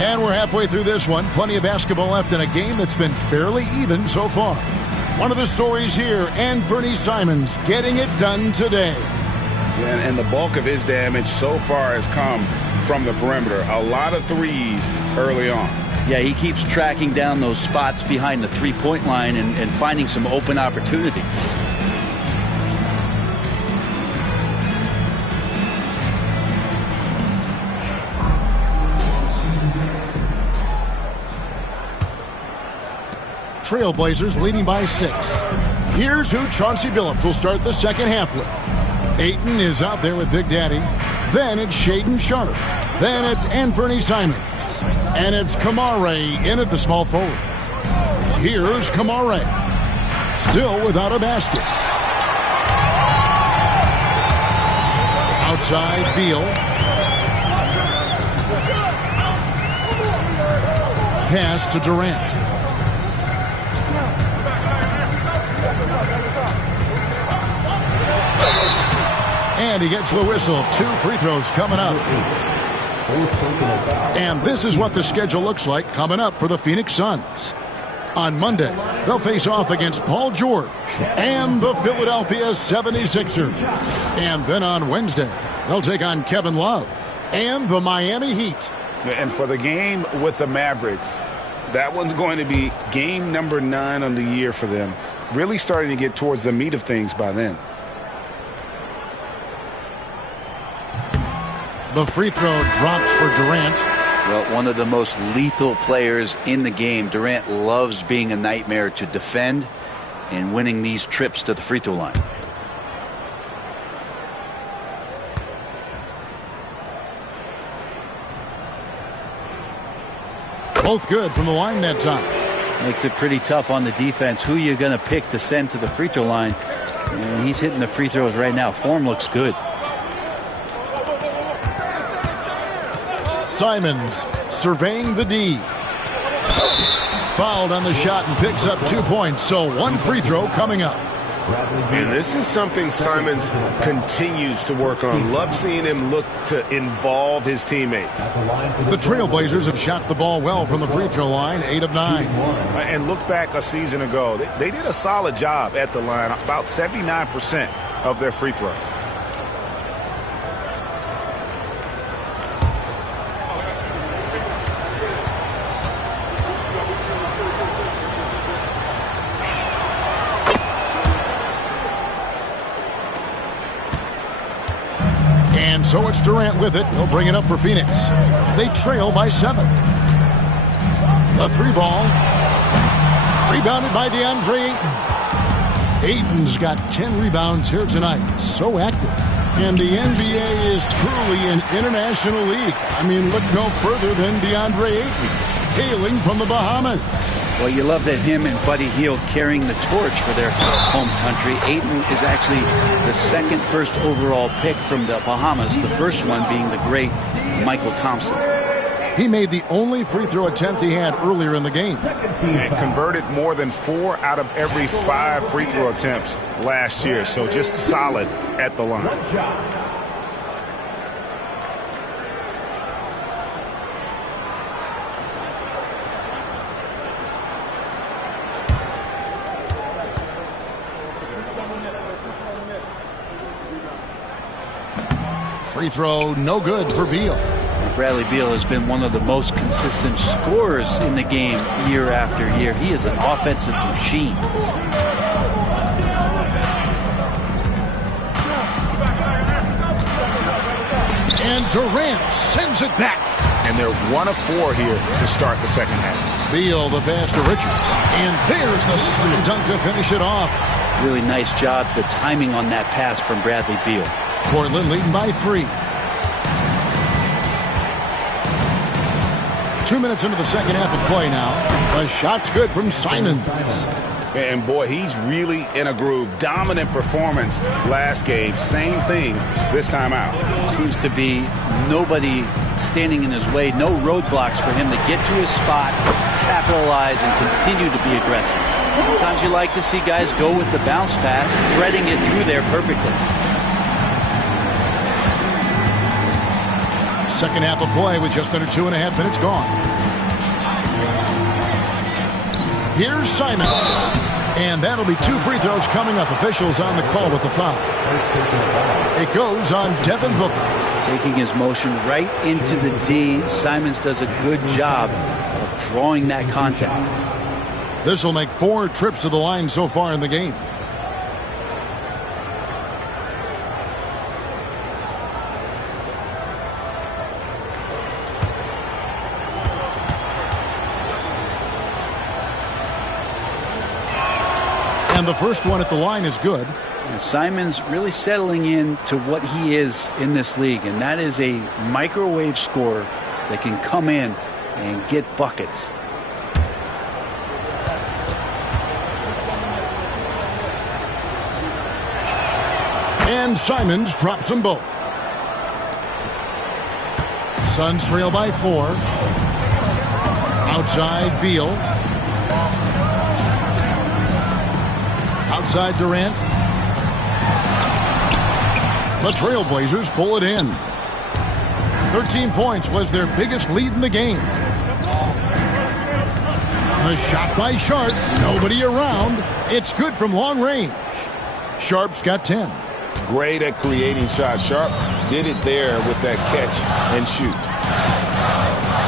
And we're halfway through this one. Plenty of basketball left in a game that's been fairly even so far. One of the stories here, Anthony Simons getting it done today. And the bulk of his damage so far has come from the perimeter. A lot of threes early on. Yeah, he keeps tracking down those spots behind the three-point line and finding some open opportunities. Trailblazers leading by 6. Here's who Chauncey Billups will start the second half with. Ayton is out there with Big Daddy. Then it's Shaedon Sharpe. Then it's Anthony Simons. And it's Kamare in at the small forward. Here's Kamare. Still without a basket. Outside, Beal. Pass to Durant. And he gets the whistle. 2 free throws coming up. And this is what the schedule looks like coming up for the Phoenix Suns. On Monday, they'll face off against Paul George and the Philadelphia 76ers. And then on Wednesday, they'll take on Kevin Love and the Miami Heat. And for the game with the Mavericks, that one's going to be game number 9 on the year for them. Really starting to get towards the meat of things by then. The free throw drops for Durant. Well, one of the most lethal players in the game. Durant loves being a nightmare to defend and winning these trips to the free throw line. Both good from the line that time. Makes it pretty tough on the defense. Who you going to pick to send to the free throw line? And he's hitting the free throws right now. Form looks good. Simons surveying the D. Fouled on the shot and picks up 2 points. So 1 free throw coming up. And this is something Simons continues to work on. Love seeing him look to involve his teammates. The Trailblazers have shot the ball well from the free throw line, 8 of 9. And look back a season ago. They did a solid job at the line, about 79% of their free throws. So it's Durant with it. He'll bring it up for Phoenix. They trail by 7. The 3 ball. Rebounded by DeAndre Ayton. Ayton's got 10 rebounds here tonight. So active. And the NBA is truly an international league. I mean, look no further than DeAndre Ayton, hailing from the Bahamas. Well, you love that him and Buddy Hield carrying the torch for their home country. Ayton is actually the second first overall pick from the Bahamas, the first one being the great Michael Thompson. He made the only free throw attempt he had earlier in the game. And converted more than 4 out of every 5 free throw attempts last year. So just solid at the line. Free throw, no good for Beal. Bradley Beal has been one of the most consistent scorers in the game year after year. He is an offensive machine. And Durant sends it back. And they're 1 of 4 here to start the second half. Beal, the pass to Richards. And there's the slam dunk to finish it off. Really nice job, the timing on that pass from Bradley Beal. Portland leading by 3. 2 minutes into the second half of play now. The shot's good from Simons. And boy, he's really in a groove. Dominant performance last game. Same thing this time out. Seems to be nobody standing in his way. No roadblocks for him to get to his spot, capitalize, and continue to be aggressive. Sometimes you like to see guys go with the bounce pass, threading it through there perfectly. Second half of play with just under 2.5 minutes gone. Here's Simons. And that'll be 2 free throws coming up. Officials on the call with the foul. It goes on Devin Booker. Taking his motion right into the D. Simons does a good job of drawing that contact. This will make 4 trips to the line so far in the game. And the first one at the line is good. And Simons really settling in to what he is in this league, and that is a microwave scorer that can come in and get buckets. And Simons drops them both. Suns trail by 4. Outside Beal. Outside Durant. The Trailblazers pull it in. 13 points was their biggest lead in the game. A shot by Sharp. Nobody around. It's good from long range. Sharp's got 10. Great at creating shots. Sharp did it there with that catch and shoot.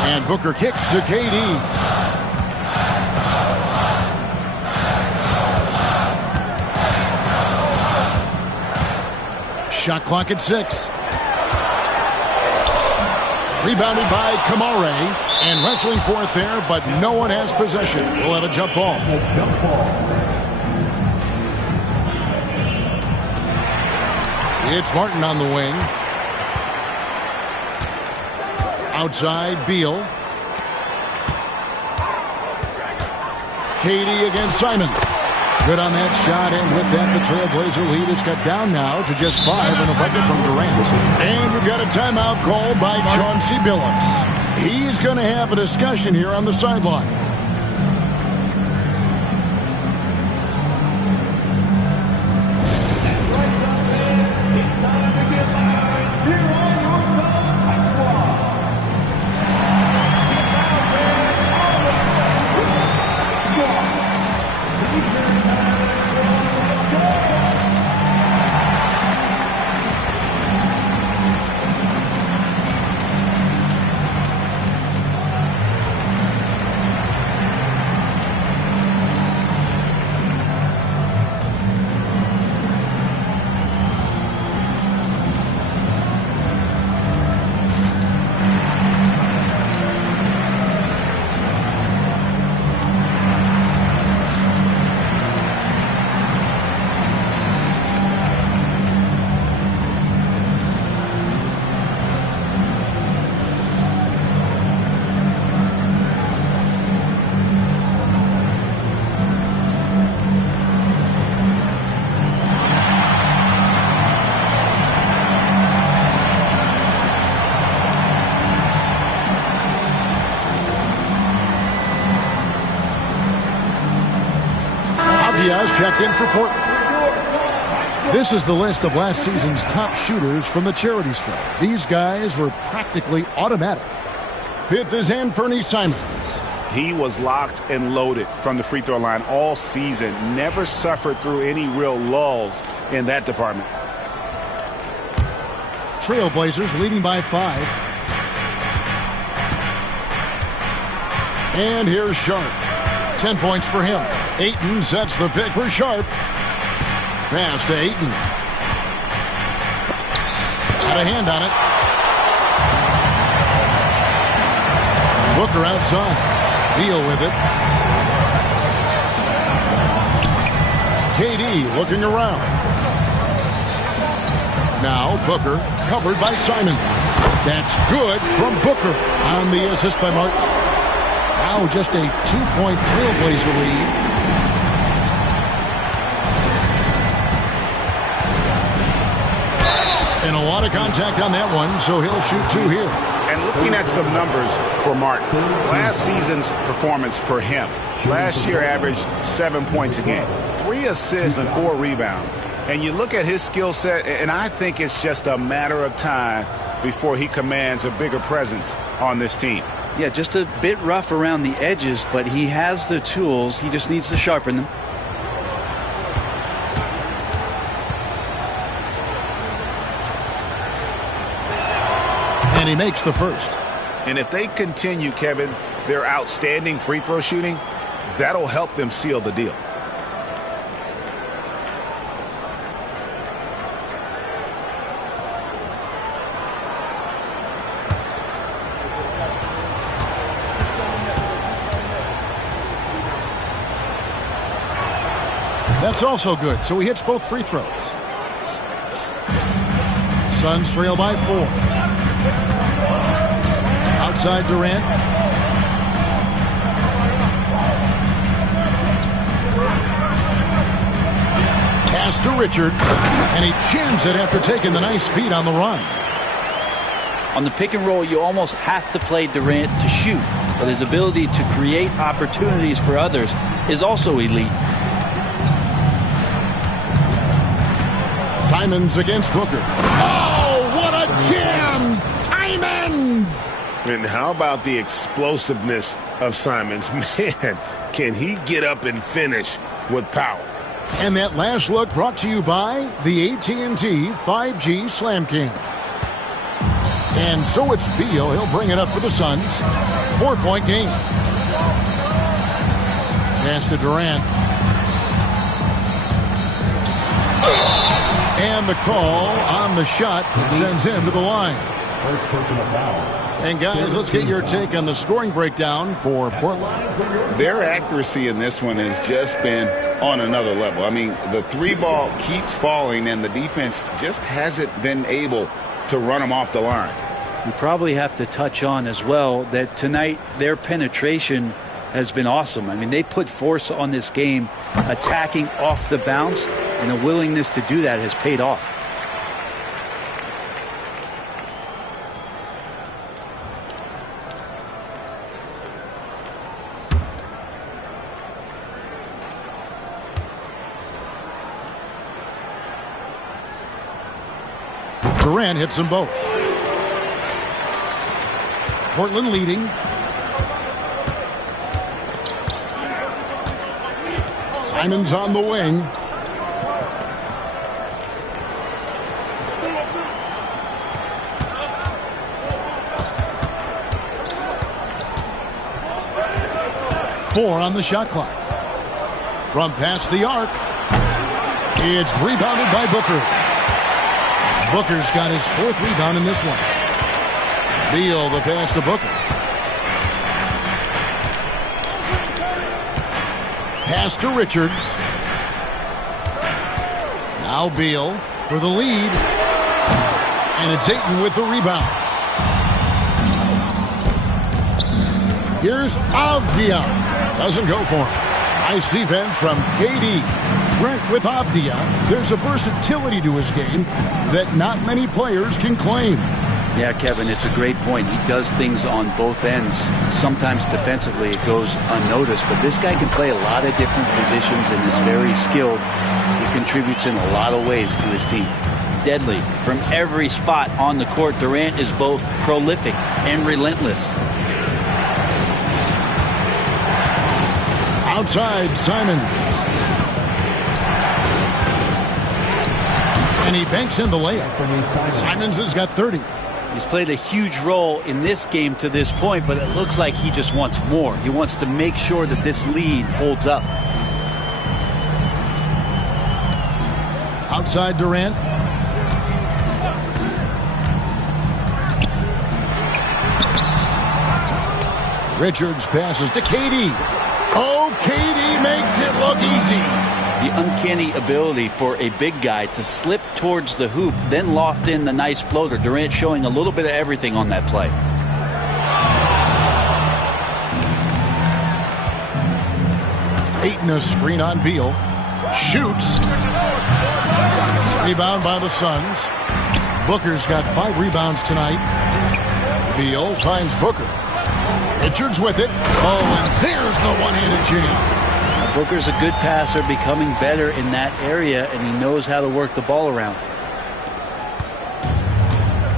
And Booker kicks to KD. Shot clock at 6. Rebounded by Kamare. And wrestling for it there, but no one has possession. We'll have a jump ball. It's Martin on the wing. Outside, Beal. KD against Simon. Good on that shot, and with that, the Trailblazer lead is cut down now to just 5 and a bucket from Durant. And we've got a timeout called by Chauncey Billups. He's going to have a discussion here on the sideline. Checked in for Portland. This is the list of last season's top shooters from the charity stripe. These guys were practically automatic. 5th is Anthony Simons. He was locked and loaded from the free throw line all season. Never suffered through any real lulls in that department. Trailblazers leading by 5. And here's Sharp. 10 points for him. Ayton sets the pick for Sharp. Pass to Ayton. Got a hand on it. Booker outside. Beal with it. KD looking around. Now Booker covered by Simon. That's good from Booker on the assist by Martin. Now just a 2-point Trailblazer lead. And a lot of contact on that one, so he'll shoot 2 here. And looking at some numbers for Martin, last season's performance for him. Last year averaged 7 points a game, 3 assists and 4 rebounds. And you look at his skill set, and I think it's just a matter of time before he commands a bigger presence on this team. Yeah, just a bit rough around the edges, but he has the tools. He just needs to sharpen them. And he makes the first. And if they continue, Kevin, their outstanding free throw shooting, that'll help them seal the deal. That's also good, so he hits both free throws. Suns trail by 4. Outside Durant. Pass to Richard, and he jams it after taking the nice feed on the run. On the pick and roll, you almost have to play Durant to shoot, but his ability to create opportunities for others is also elite. Simons against Booker. Oh, what a jam! Simons! And how about the explosiveness of Simons? Man, can he get up and finish with power? And that last look brought to you by the AT&T 5G Slam Cam. And so it's Beal. He'll bring it up for the Suns. 4-point game. Pass to Durant. And the call on the shot that sends him to the line. First personal foul. And guys, let's get your take on the scoring breakdown for Portland. Their accuracy in this one has just been on another level. I mean, the three ball keeps falling, and the defense just hasn't been able to run them off the line. You probably have to touch on as well that tonight their penetration has been awesome. I mean, they put force on this game, attacking off the bounce, and a willingness to do that has paid off. Durant hits them both. Portland leading. Simons on the wing. Four on the shot clock. From past the arc. It's rebounded by Booker. Booker's got his fourth rebound in this one. Beal the pass to Booker. Pass to Richards. Now Beal for the lead. And it's Ayton with the rebound. Here's Avdia. Doesn't go for him. Nice defense from KD. Brent, with Avdia, there's a versatility to his game that not many players can claim. Yeah, Kevin, it's a great point. He does things on both ends. Sometimes defensively it goes unnoticed, but this guy can play a lot of different positions and is very skilled. He contributes in a lot of ways to his team. Deadly from every spot on the court. Durant is both prolific and relentless. Outside, Simons. And he banks in the layup. Simons has got 30. He's played a huge role in this game to this point, but it looks like he just wants more. He wants to make sure that this lead holds up. Outside Durant. Richards passes to KD. Oh, KD makes it look easy. The uncanny ability for a big guy to slip towards the hoop, then loft in the nice floater. Durant showing a little bit of everything on that play. Ayton a screen on Beal. Shoots. Rebound by the Suns. Booker's got 5 rebounds tonight. Beal finds Booker. Richards with it. Oh, and there's the one-handed jam. Booker's a good passer, becoming better in that area, and he knows how to work the ball around.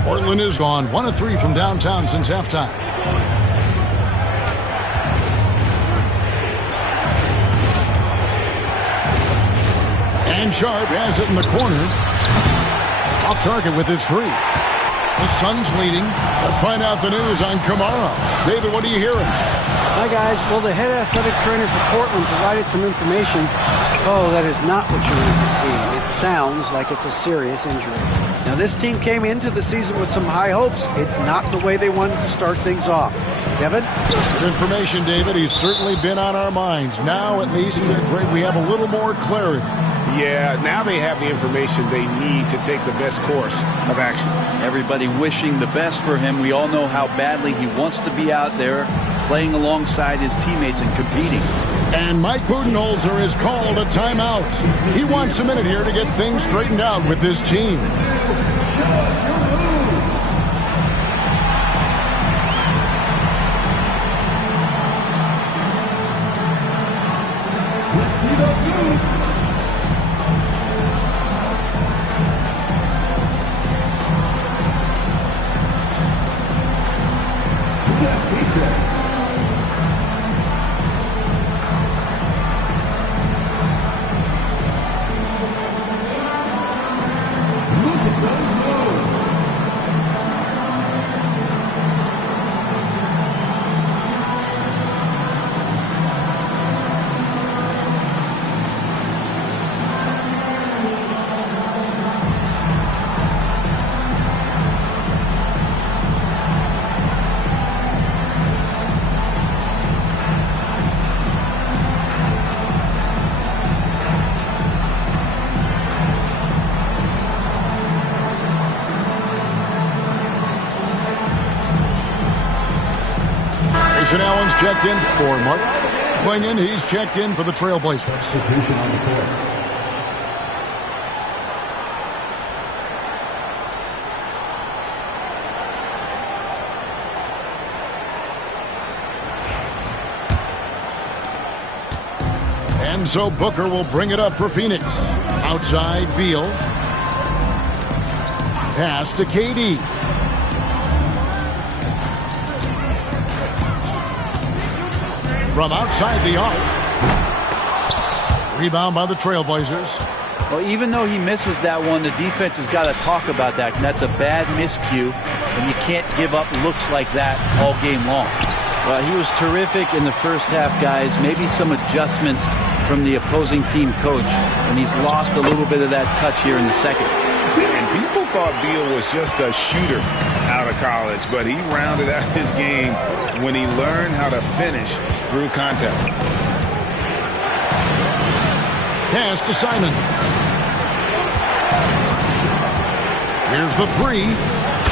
Portland is gone 1 of 3 from downtown since halftime. And Sharp has it in the corner. Off target with his 3. The Suns leading. Let's find out the news on Kamara. David, what are you hearing? Hi, guys. Well, the head athletic trainer for Portland provided some information. Oh, that is not what you want to see. It sounds like it's a serious injury. Now, this team came into the season with some high hopes. It's not the way they wanted to start things off. Kevin? Good information, David. He's certainly been on our minds. Now, at least, great, we have a little more clarity. Yeah, now they have the information they need to take the best course of action. Everybody wishing the best for him. We all know how badly he wants to be out there playing alongside his teammates and competing. And Mike Budenholzer has called a timeout. He wants a minute here to get things straightened out with this team. Grayson Allen's checked in for Mark Klingon. He's checked in for the Trailblazers. Substitution on the court. And so Booker will bring it up for Phoenix. Outside, Beal. Pass to KD. From outside the arc. Rebound by the Trailblazers. Well, even though he misses that one, the defense has got to talk about that. And that's a bad miscue, and you can't give up looks like that all game long. Well, he was terrific in the first half, guys. Maybe some adjustments from the opposing team coach, and he's lost a little bit of that touch here in the second. And people thought Beal was just a shooter out of college, but he rounded out his game when he learned how to finish through contact. Pass to Simons. Here's the three.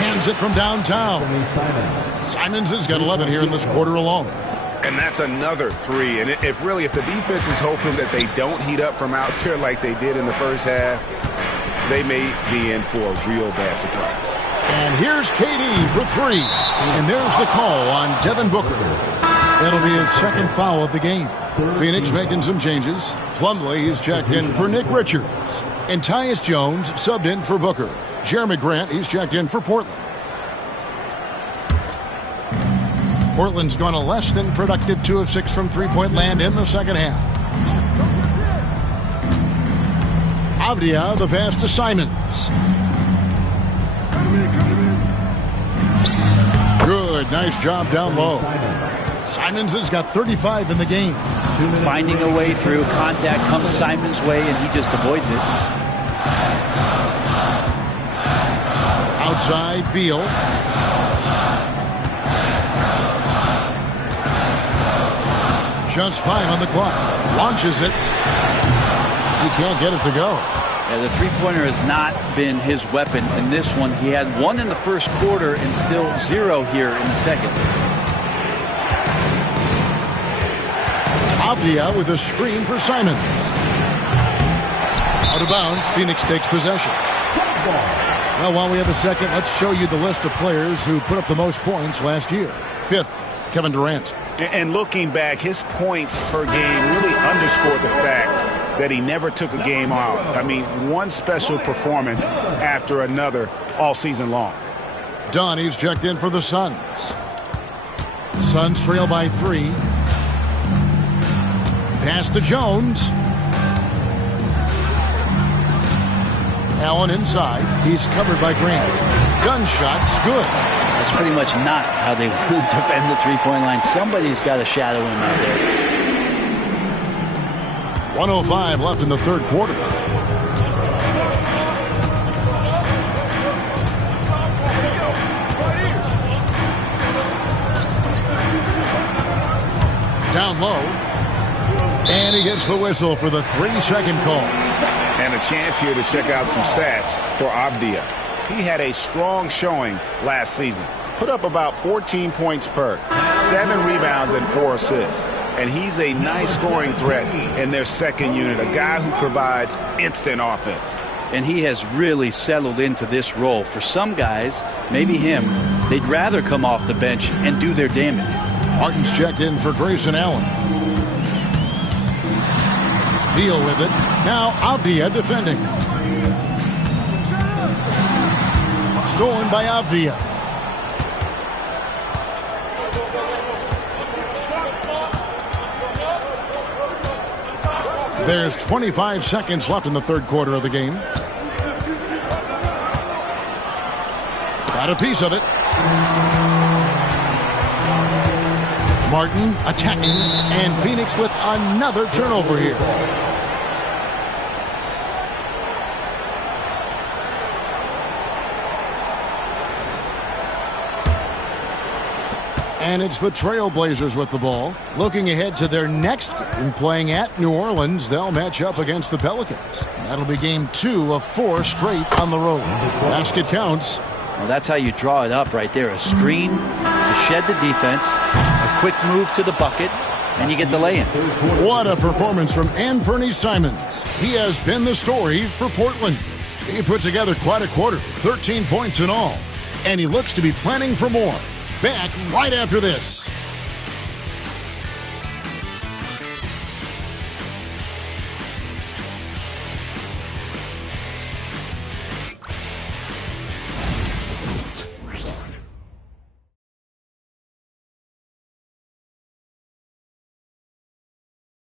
Hands it from downtown. Simons has got 11 here in this quarter alone. And that's another three. And if the defense is hoping that they don't heat up from out there like they did in the first half, they may be in for a real bad surprise. And here's KD for three. And there's the call on Devin Booker. That'll be his second foul of the game. Phoenix making some changes. Plumlee is checked in for Nick Richards. And Tyus Jones subbed in for Booker. Jeremy Grant, he's checked in for Portland. Portland's gone a less than productive 2 of 6 from three-point land in the second half. Avdia, the pass to Simons. Good, nice job down low. Simons has got 35 in the game. Finding a way through. Contact comes Simons' way, and he just avoids it. Outside, Beal. Just 5 on the clock. Launches it. He can't get it to go. Yeah, the three-pointer has not been his weapon in this one. He had 1 in the first quarter and still 0 here in the second. Avdia with a screen for Simons. Out of bounds, Phoenix takes possession. Well, while we have a second, let's show you the list of players who put up the most points last year. 5th, Kevin Durant. And looking back, his points per game really underscored the fact that he never took a game off. I mean, one special performance after another all season long. Donnie's checked in for the Suns. Suns trail by 3. Pass to Jones. Allen inside. He's covered by Grant. Gunshot's good. That's pretty much not how they defend the three-point line. Somebody's got to shadow him out there. 1:05 left in the third quarter. Down low. And he gets the whistle for the 3-second call. And a chance here to check out some stats for Avdia. He had a strong showing last season. Put up about 14 points per, 7 rebounds and 4 assists. And he's a nice scoring threat in their second unit, a guy who provides instant offense. And he has really settled into this role. For some guys, maybe him, they'd rather come off the bench and do their damage. Martin's checked in for Grayson Allen. Beal with it. Now Avdia defending. Stolen by Avdia. There's 25 seconds left in the third quarter of the game. Got a piece of it. Martin attacking, and Phoenix with another turnover here. And it's the Trailblazers with the ball. Looking ahead to their next game, playing at New Orleans, they'll match up against the Pelicans. That'll be game 2 of 4 straight on the road. Basket counts. Well, that's how you draw it up right there. A screen to shed the defense, a quick move to the bucket, and you get the lay-in. What a performance from Anthony Simons. He has been the story for Portland. He put together quite a quarter, 13 points in all, and he looks to be planning for more. Back right after this.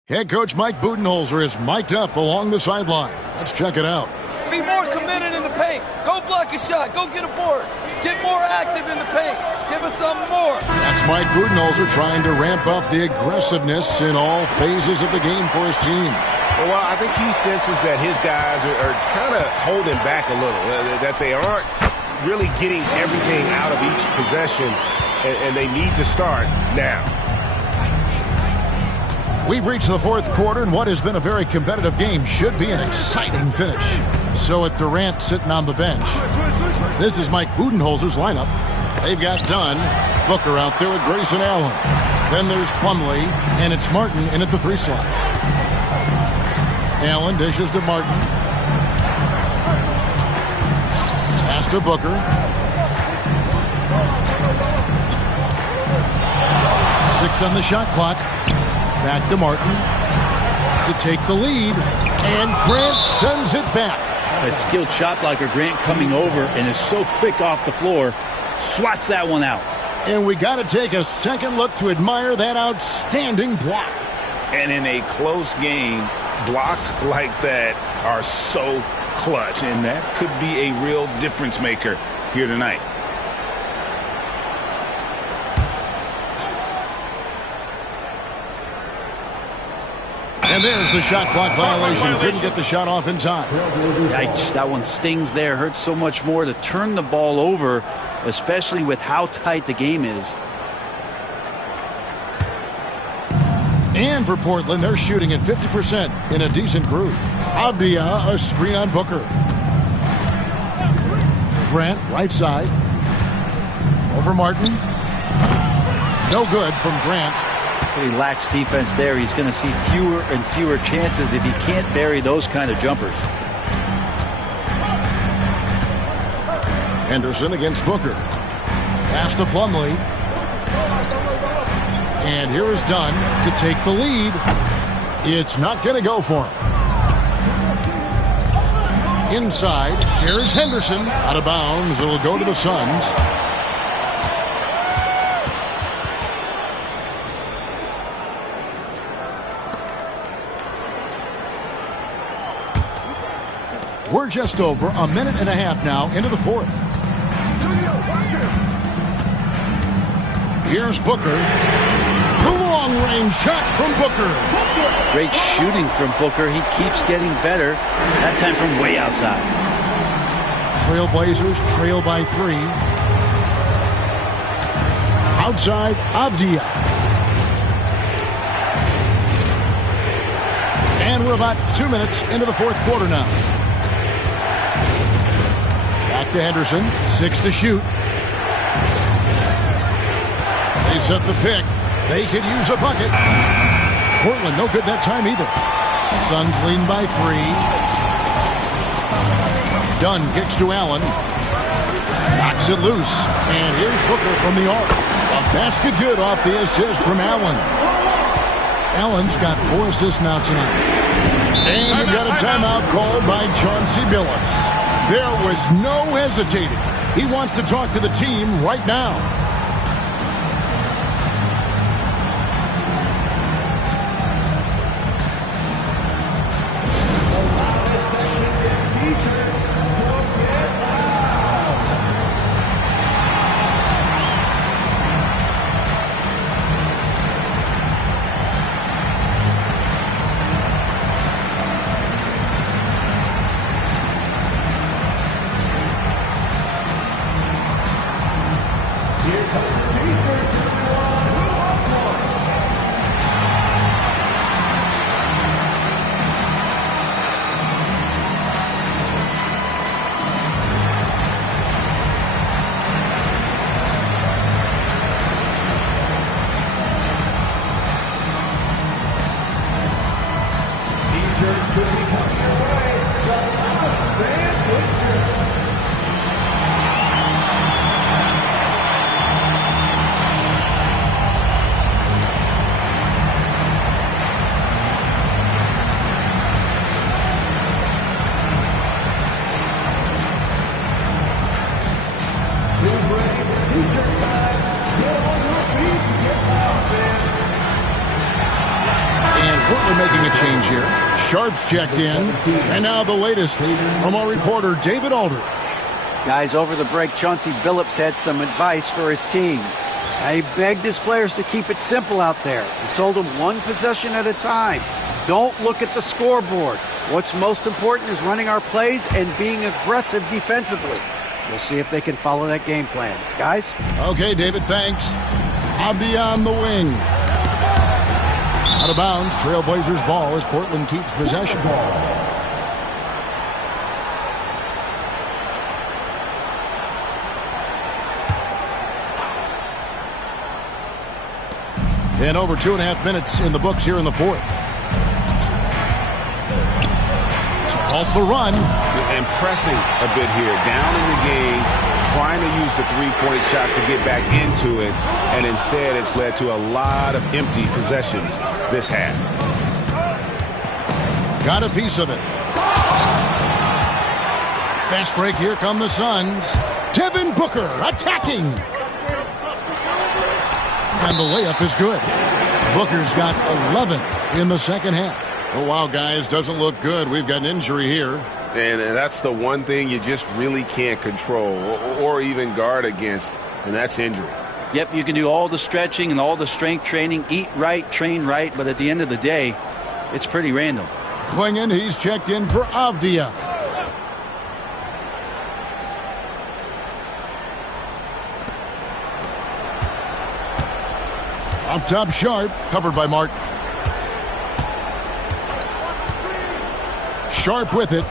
Head coach Mike Budenholzer is mic'd up along the sideline. Let's check it out. Be more committed in the paint. Go block a shot. Go get a board. Get more active in the paint. Give us some more. That's Mike Budenholzer trying to ramp up the aggressiveness in all phases of the game for his team. Well, I think he senses that his guys are kind of holding back a little, that they aren't really getting everything out of each possession, and they need to start now. We've reached the fourth quarter, and what has been a very competitive game should be an exciting finish. So with Durant sitting on the bench, this is Mike Budenholzer's lineup. They've got Dunn, Booker out there with Grayson Allen. Then there's Plumlee, and it's Martin in at the 3 slot. Allen dishes to Martin. Pass to Booker. Six on the shot clock. Back to Martin to take the lead, and Grant sends it back. A skilled shot blocker, Grant, coming over and is so quick off the floor, swats that one out. And we got to take a second look to admire that outstanding block. And in a close game, blocks like that are so clutch, and that could be a real difference maker here tonight. And there's the shot clock violation. Couldn't get the shot off in time. Yikes, that one stings there. Hurts so much more to turn the ball over, especially with how tight the game is. And for Portland, they're shooting at 50% in a decent groove. Avdia, a screen on Booker. Grant, right side. Over Martin. No good from Grant. He lacks defense there. He's going to see fewer and fewer chances if he can't bury those kind of jumpers. Henderson against Booker. Pass to Plumlee. And here is Dunn to take the lead. It's not going to go for him. Inside, here's Henderson. Out of bounds. It'll go to the Suns. We're just over a minute and a half now into the fourth. Here's Booker. The long-range shot from Booker. Great shooting from Booker. He keeps getting better, that time from way outside. Trailblazers trail by 3. Outside, Avdia. And we're about 2 minutes into the fourth quarter now. Back to Henderson, 6 to shoot. They set the pick. They could use a bucket. Portland, no good that time either. Suns leading by 3. Dunn kicks to Allen. Knocks it loose. And here's Booker from the arc. A basket good off the assist from Allen. Allen's got 4 assists now tonight. And we've got a timeout called by Chauncey Billups. There was no hesitating. He wants to talk to the team right now. And Portland making a change here. Sharp's checked in. And now the latest from our reporter, David Aldridge. Guys, over the break, Chauncey Billups had some advice for his team. He begged his players to keep it simple out there. He told them one possession at a time. Don't look at the scoreboard. What's most important is running our plays and being aggressive defensively. We'll see if they can follow that game plan. Guys? Okay, David, thanks. Abdi on the wing. Out of bounds, Trailblazers ball as Portland keeps possession. And over 2.5 minutes in the books here in the fourth. To halt the run. And pressing a bit here, down in the game, trying to use the three-point shot to get back into it, and instead it's led to a lot of empty possessions this half. Got a piece of it. Fast break, here come the Suns. Devin Booker attacking. And the layup is good. Booker's got 11 in the second half. Oh, wow, guys, doesn't look good. We've got an injury here. And that's the one thing you just really can't control or even guard against, and that's injury. Yep, you can do all the stretching and all the strength training, eat right, train right, but at the end of the day, it's pretty random. Klingon, he's checked in for Avdia. Up top, Sharp, covered by Martin. Sharp with it.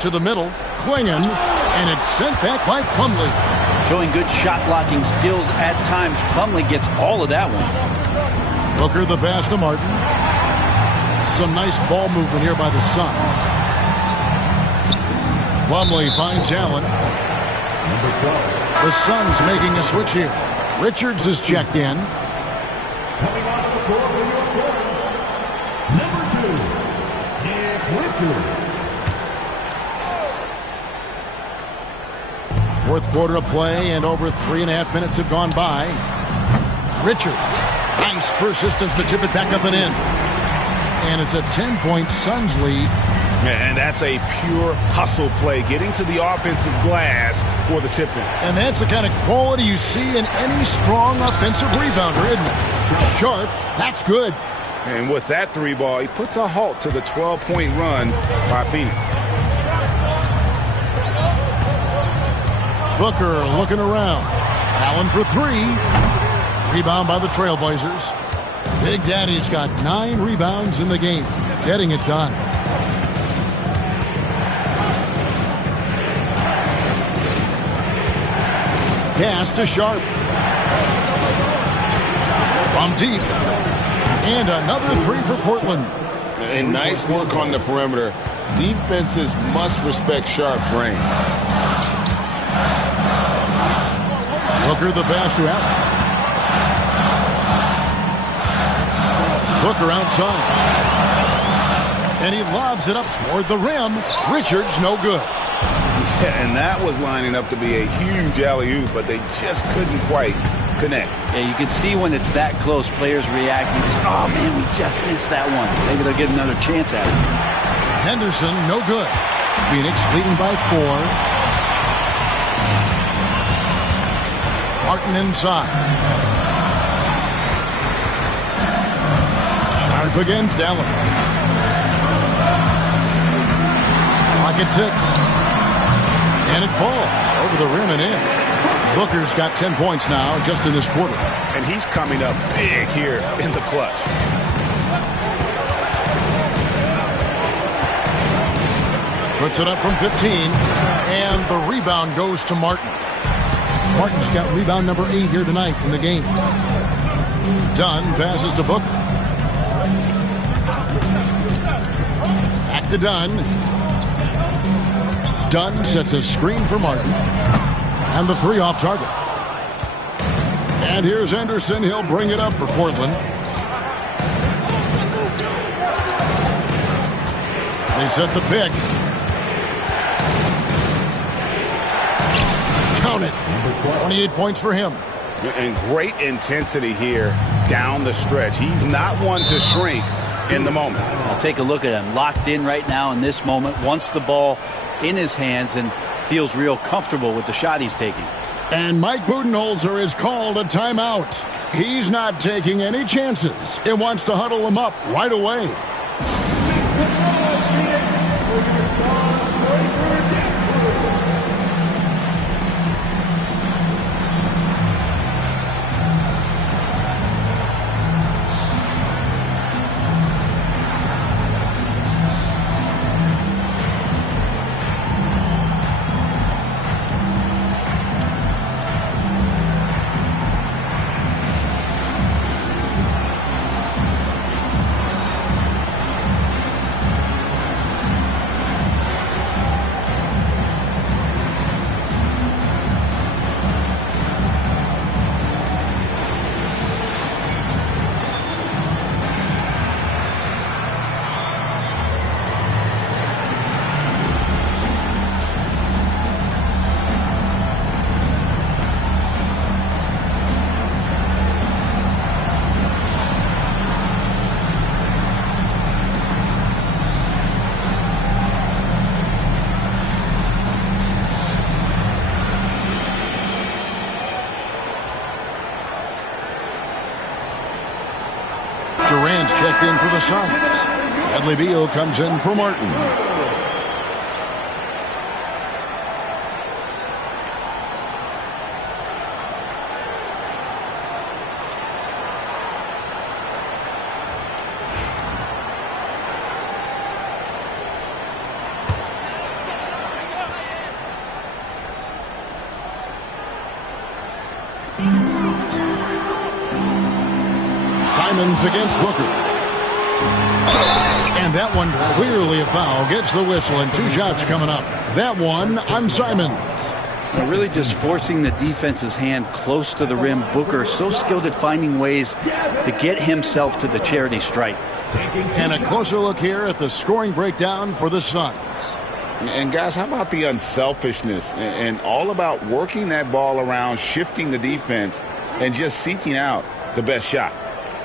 To the middle, Klingon, and it's sent back by Plumlee. Showing good shot blocking skills at times. Plumlee gets all of that one. Booker the pass to Martin. Some nice ball movement here by the Suns. Plumlee finds Allen. The Suns making a switch here. Richards is checked in. Coming onto the floor for your Suns, number 2, Nick Richards. Fourth quarter of play, and over 3.5 minutes have gone by. Richards, nice persistence to tip it back up and in. And it's a 10-point Suns lead. And that's a pure hustle play, getting to the offensive glass for the tip-in. And that's the kind of quality you see in any strong offensive rebounder, isn't it? Sharp, that's good. And with that three ball, he puts a halt to the 12-point run by Phoenix. Booker looking around. Allen for three. Rebound by the Trailblazers. Big Daddy's got 9 rebounds in the game. Getting it done. Pass to Sharp. From deep. And another three for Portland. And nice work on the perimeter. Defenses must respect Sharp's range. Booker the pass to Allen. Booker outside. And he lobs it up toward the rim. Richards no good. Yeah, and that was lining up to be a huge alley-oop, but they just couldn't quite connect. Yeah, you can see when it's that close, players reacting. Just, oh, man, we just missed that one. Maybe they'll get another chance at it. Henderson, no good. Phoenix leading by 4. Martin inside. Sharp against Allen. Clock at 6. And it falls over the rim and in. Booker's got 10 points now just in this quarter. And he's coming up big here in the clutch. Puts it up from 15. And the rebound goes to Martin. Martin's got rebound number 8 here tonight in the game. Dunn passes to Booker. Back to Dunn. Dunn sets a screen for Martin. And the 3 off target. And here's Henderson. He'll bring it up for Portland. They set the pick. Count it. 28 points for him. And great intensity here down the stretch. He's not one to shrink in the moment. I'll take a look at him. Locked in right now in this moment. Wants the ball in his hands and feels real comfortable with the shot he's taking. And Mike Budenholzer is called a timeout. He's not taking any chances and wants to huddle him up right away. Durant's checked in for the Suns. Bradley Beal comes in for Martin. Simons against Booker. And that one clearly a foul. Gets the whistle and 2 shots coming up. That one on Simons. So really just forcing the defense's hand close to the rim. Booker so skilled at finding ways to get himself to the charity stripe. And a closer look here at the scoring breakdown for the Suns. And guys, how about the unselfishness and all about working that ball around, shifting the defense, and just seeking out the best shot.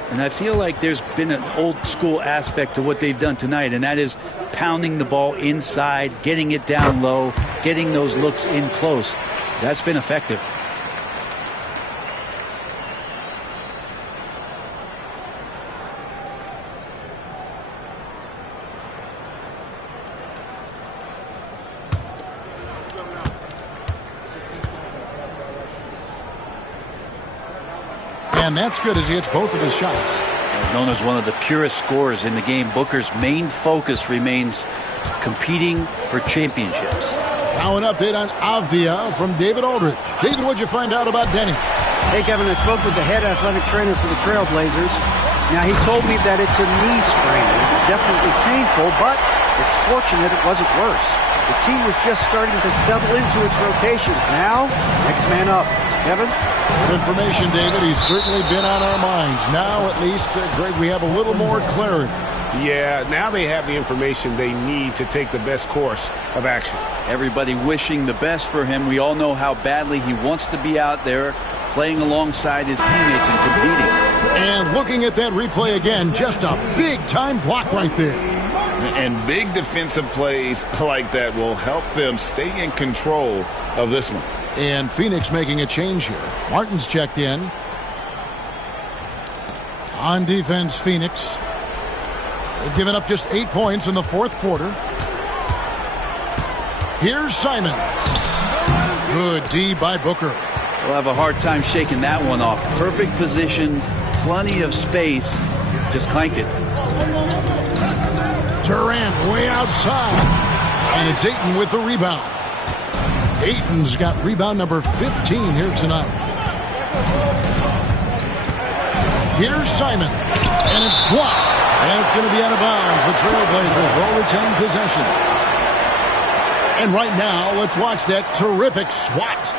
And I feel like there's been an old school aspect to what they've done tonight, and that is pounding the ball inside, getting it down low, getting those looks in close. That's been effective. And that's good as he hits both of his shots. Known as one of the purest scorers in the game, Booker's main focus remains competing for championships. Now an update on Avdia from David Aldridge. David, what'd you find out about Denny? Hey, Kevin, I spoke with the head athletic trainer for the Trailblazers. Now, he told me that it's a knee sprain. It's definitely painful, but it's fortunate it wasn't worse. The team was just starting to settle into its rotations. Now, next man up. Kevin? Good information, David. He's certainly been on our minds. Now, at least, Greg, we have a little more clarity. Yeah, now they have the information they need to take the best course of action. Everybody wishing the best for him. We all know how badly he wants to be out there playing alongside his teammates and competing. And looking at that replay again, just a big-time block right there. And big defensive plays like that will help them stay in control of this one. And Phoenix making a change here. Martin's checked in. On defense, Phoenix. They've given up just 8 points in the fourth quarter. Here's Simons. Good D by Booker. We'll have a hard time shaking that one off. Perfect position, plenty of space. Just clanked it. Durant way outside. And it's Ayton with the rebound. Ayton's got rebound number 15 here tonight. Here's Simon. And it's blocked. And it's going to be out of bounds. The Trailblazers will retain possession. And right now, let's watch that terrific swat.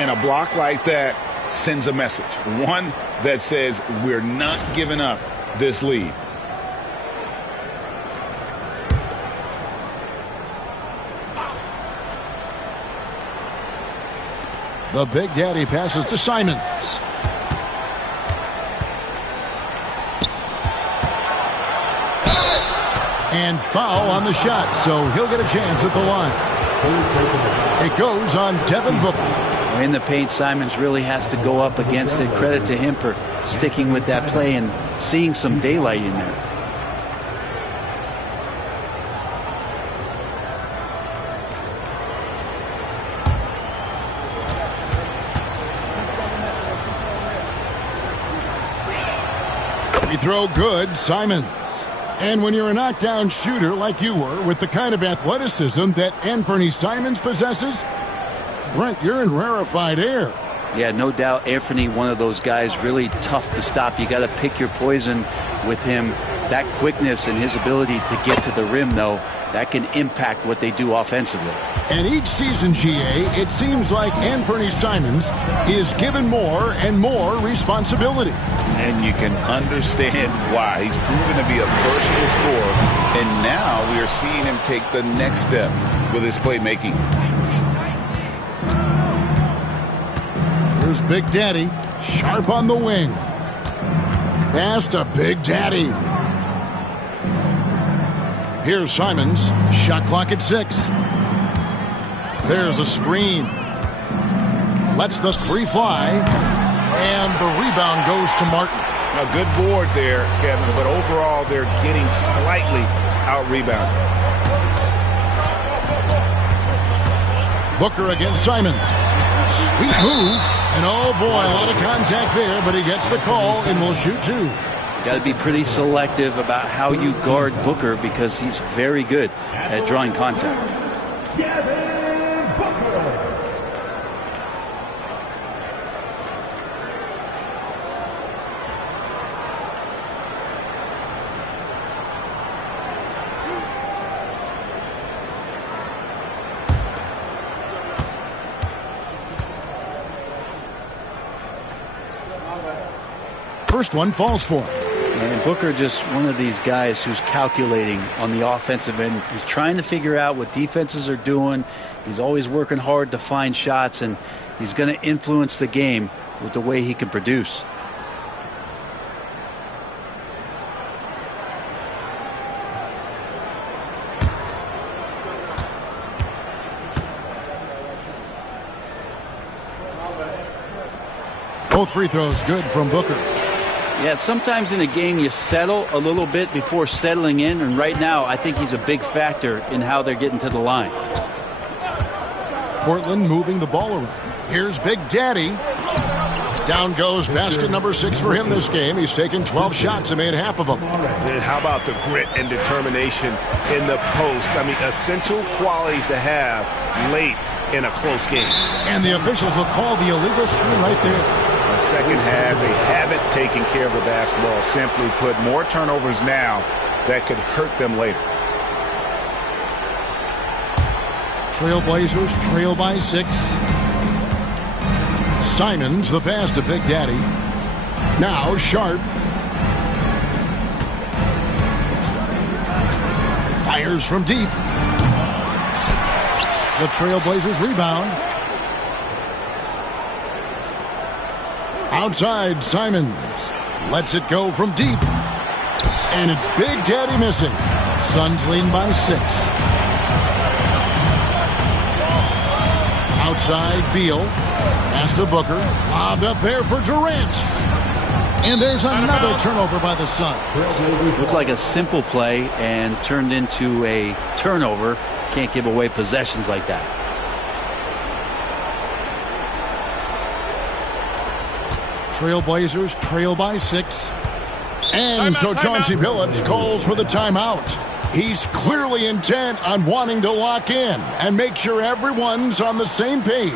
And a block like that sends a message. One that says we're not giving up this lead. The Big Daddy passes to Simons. And foul on the shot, so he'll get a chance at the line. It goes on Devin Booker. In the paint, Simons really has to go up against it. Credit to him for sticking with that play and seeing some daylight in there. Free throw good, Simons. And when you're a knockdown shooter like you were, with the kind of athleticism that Anthony Simons possesses, Brent, you're in rarefied air. Yeah, no doubt Anthony, one of those guys really tough to stop. You got to pick your poison with him. That quickness and his ability to get to the rim, though, that can impact what they do offensively. And each season, GA, it seems like Anthony Simons is given more and more responsibility. And you can understand why. He's proven to be a versatile scorer, and now we are seeing him take the next step with his playmaking. Here's Big Daddy, sharp on the wing. Pass to Big Daddy. Here's Simons, shot clock at 6. There's a screen. Lets the three fly, and the rebound goes to Martin. A good board there, Kevin, but overall they're getting slightly out-rebounded. Booker against Simons. Sweet move. And oh boy, a lot of contact there, but he gets the call and will shoot 2. Got to be pretty selective about how you guard Booker because he's very good at drawing contact. Devin Booker. First one falls for him. And Booker just one of these guys who's calculating on the offensive end. He's trying to figure out what defenses are doing. He's always working hard to find shots, and he's going to influence the game with the way he can produce. Both free throws good from Booker. Yeah, sometimes in a game you settle a little bit before settling in, and right now I think he's a big factor in how they're getting to the line. Portland moving the ball around. Here's Big Daddy. Down goes basket number 6 for him this game. He's taken 12 shots and made half of them. And how about the grit and determination in the post? I mean, essential qualities to have late in a close game. And the officials will call the illegal screen right there. The second half, they haven't taken care of the basketball. Simply put, more turnovers now that could hurt them later. Trailblazers trail by 6. Simons, the pass to Big Daddy. Now Sharp. Fires from deep. The Trailblazers rebound. Outside, Simons lets it go from deep. And it's Big Daddy missing. Suns leading by 6. Outside, Beal. Pass to Booker. Lobbed up there for Durant. And there's another turnover by the Suns. Looked like a simple play and turned into a turnover. Can't give away possessions like that. Trailblazers trail by 6. And so Chauncey Billups calls for the timeout. He's clearly intent on wanting to lock in and make sure everyone's on the same page.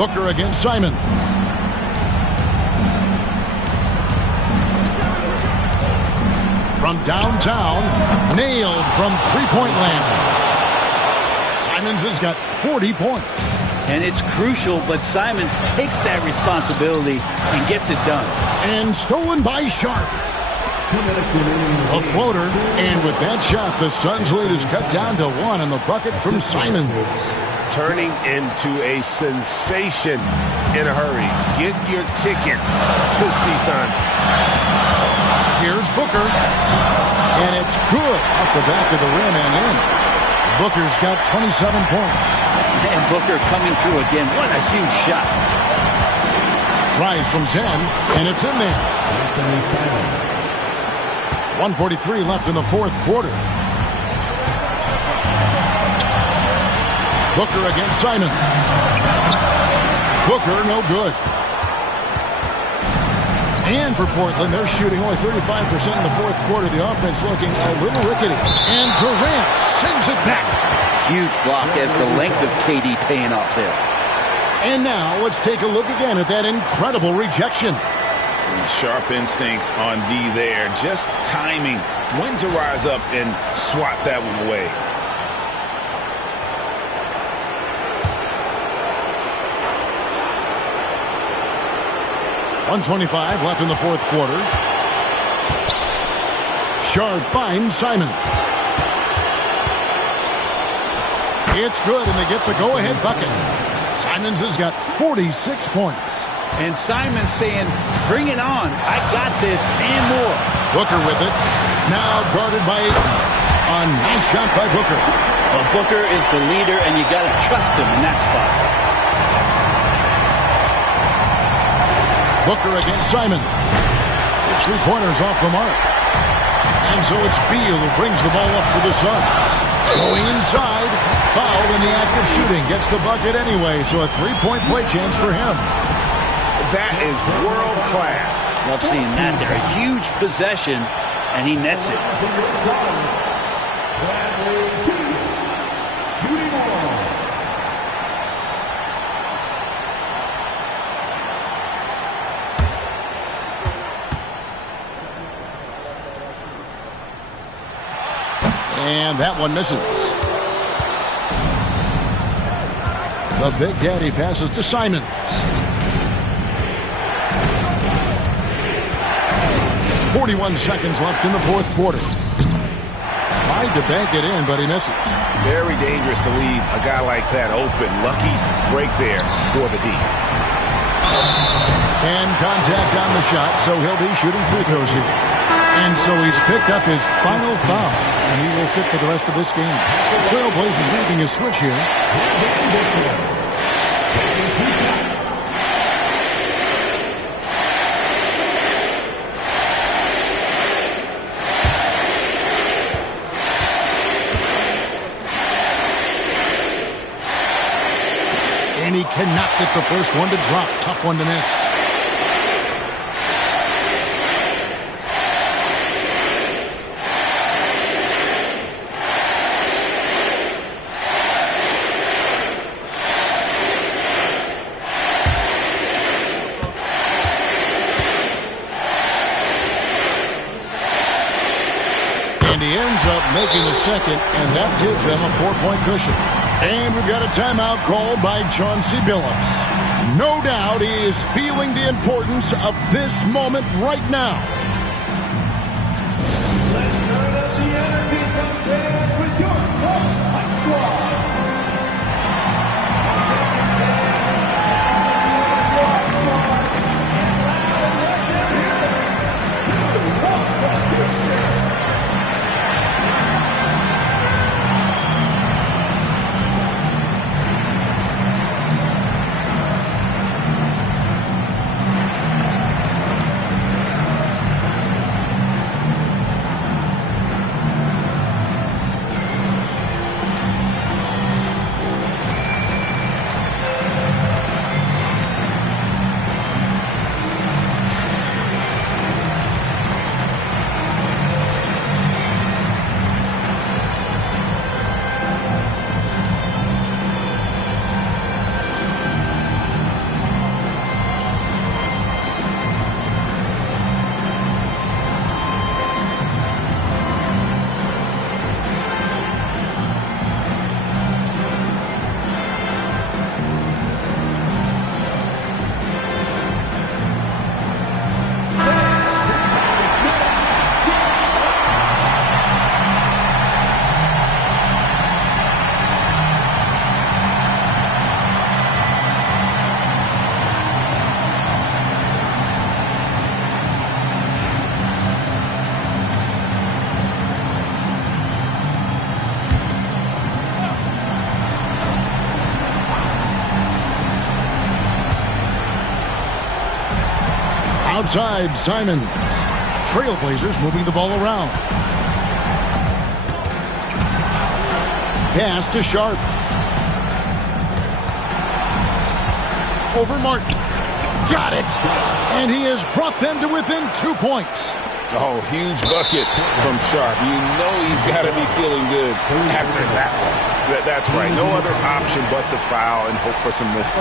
Booker against Simon. From downtown, nailed from three-point land. Simons has got 40 points. And it's crucial, but Simons takes that responsibility and gets it done. And stolen by Sharp. 2 minutes remaining. A floater, and with that shot, the Suns' lead is cut down to 1 on the bucket from Simons. Turning into a sensation in a hurry. Get your tickets to CSUN. Here's Booker, and it's good off the back of the rim and in. Booker's got 27 points. And Booker coming through again. What a huge shot. Tries from 10, and it's in there. 1:43 left in the fourth quarter. Booker against Simon. Booker, no good. And for Portland, they're shooting only 35% in the fourth quarter. The offense looking a little rickety. And Durant sends it back. Huge block as the length of KD paying off there. And now let's take a look again at that incredible rejection. Sharp instincts on D there. Just timing when to rise up and swat that one away. .125 left in the fourth quarter. Sharp finds Simons. It's good, and they get the go-ahead bucket. Simons has got 46 points. And Simons saying, bring it on. I got this and more. Booker with it. Now guarded by Ayton. A nice shot by Booker. Well, Booker is the leader, and you got to trust him in that spot. Booker against Simon. His three-pointers off the mark. And so it's Beal who brings the ball up for the Suns. Going inside. Fouled in the act of shooting. Gets the bucket anyway, so a three-point play chance for him. That is world class. Love seeing that there. A huge possession, and he nets it. And that one misses. The Big Daddy passes to Simons. 41 seconds left in the fourth quarter. Tried to bank it in, but he misses. Very dangerous to leave a guy like that open. Lucky break there for the D. And contact on the shot, so he'll be shooting free throws here. And so he's picked up his final foul, and he will sit for the rest of this game. Trailblazers making a switch here. And he cannot get the first one to drop. Tough one to miss. And he ends up making the second, and that gives them a 4-point cushion. And we've got a timeout called by Chauncey Billups. No doubt he is feeling the importance of this moment right now. Let's turn up the energy from fans with your Hot Squad. outside, Simons. Trailblazers moving the ball around. Pass to Sharp. Over Martin. Got it. And he has brought them to within 2 points. Oh, huge bucket from Sharp. You know he's got to be feeling good after that one. That's right. No other option but to foul and hope for some misses.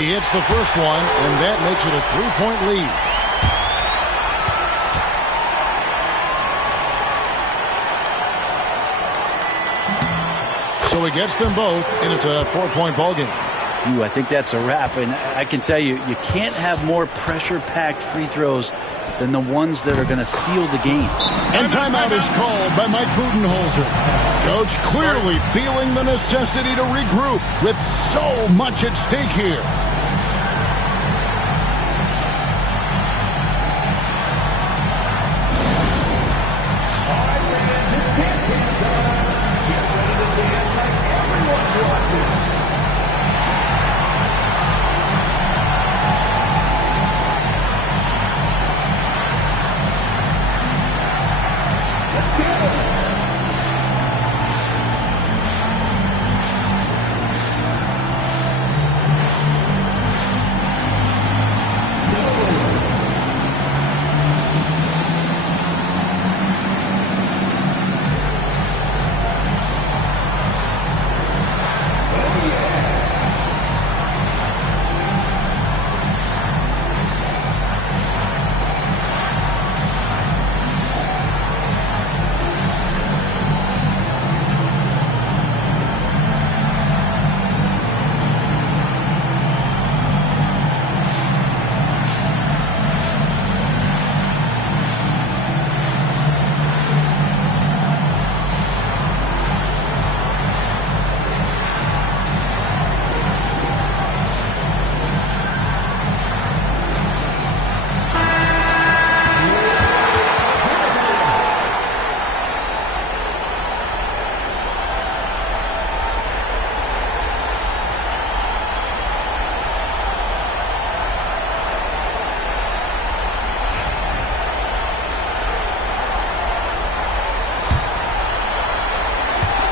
He hits the first one, and that makes it a 3-point lead. So he gets them both, and it's a 4-point ball game. I think that's a wrap, and I can tell you, you can't have more pressure-packed free throws than the ones that are going to seal the game. And timeout is called by Mike Budenholzer. Coach clearly feeling the necessity to regroup with so much at stake here.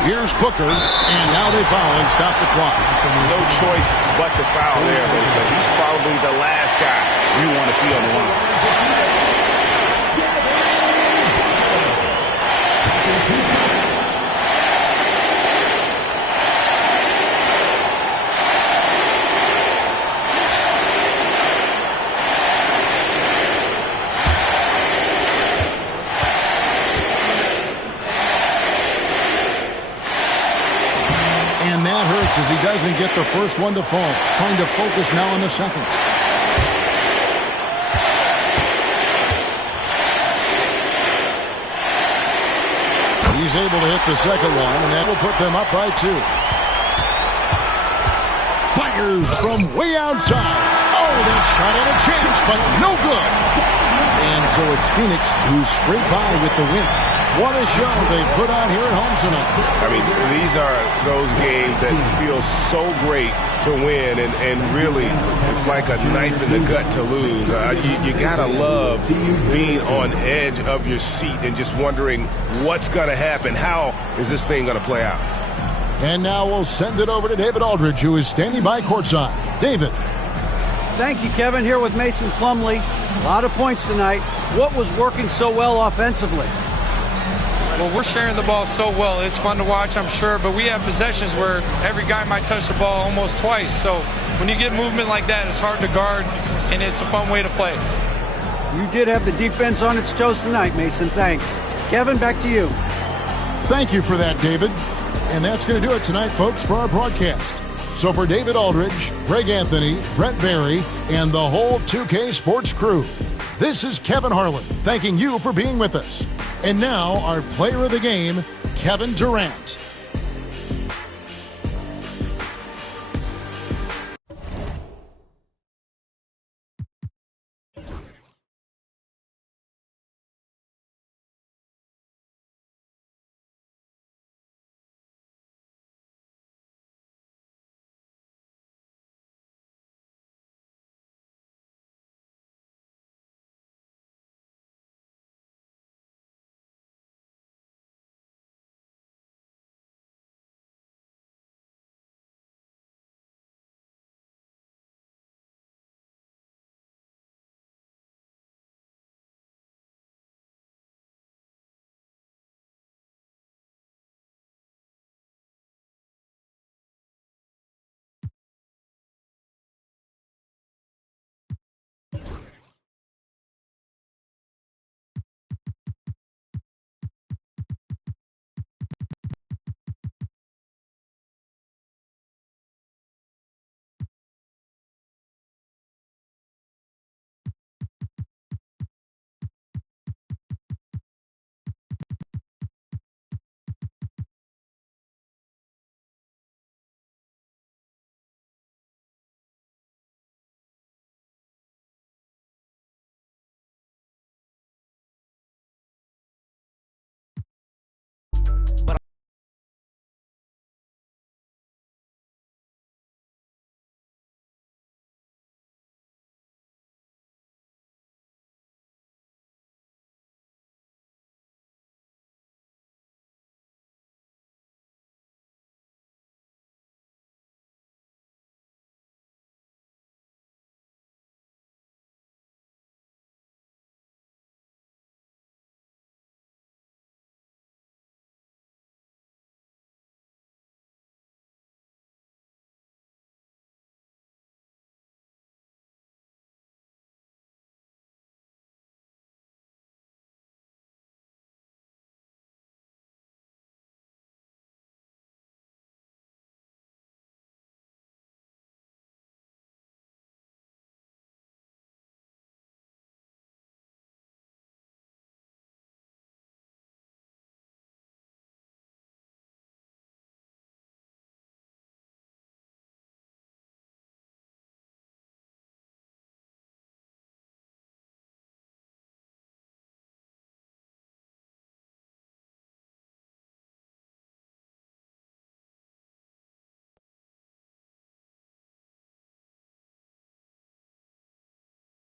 Here's Booker, and now they foul and stop the clock. No choice but to foul there, but he's probably the last guy you want to see on the line. And that hurts as he doesn't get the first one to fall. Trying to focus now on the second. He's able to hit the second one, and that will put them up by 2. Fires from way outside. Oh, that shot had a chance, but no good. And so it's Phoenix who scraped by with the win. What a show they put on here at home tonight. I mean, these are those games that feel so great to win, and really, it's like a knife in the gut to lose. You gotta love being on edge of your seat and just wondering what's gonna happen. How is this thing gonna play out? And now we'll send it over to David Aldridge, who is standing by courtside. David. Thank you, Kevin. Here with Mason Plumlee. A lot of points tonight. What was working so well offensively? Well, we're sharing the ball so well. It's fun to watch, I'm sure, but we have possessions where every guy might touch the ball almost twice. So when you get movement like that, it's hard to guard, and it's a fun way to play. You did have the defense on its toes tonight, Mason. Thanks. Kevin, back to you. Thank you for that, David. And that's going to do it tonight, folks, for our broadcast. So for David Aldridge, Greg Anthony, Brett Barry, and the whole 2K Sports crew, this is Kevin Harlan thanking you for being with us. And now, our player of the game, Kevin Durant.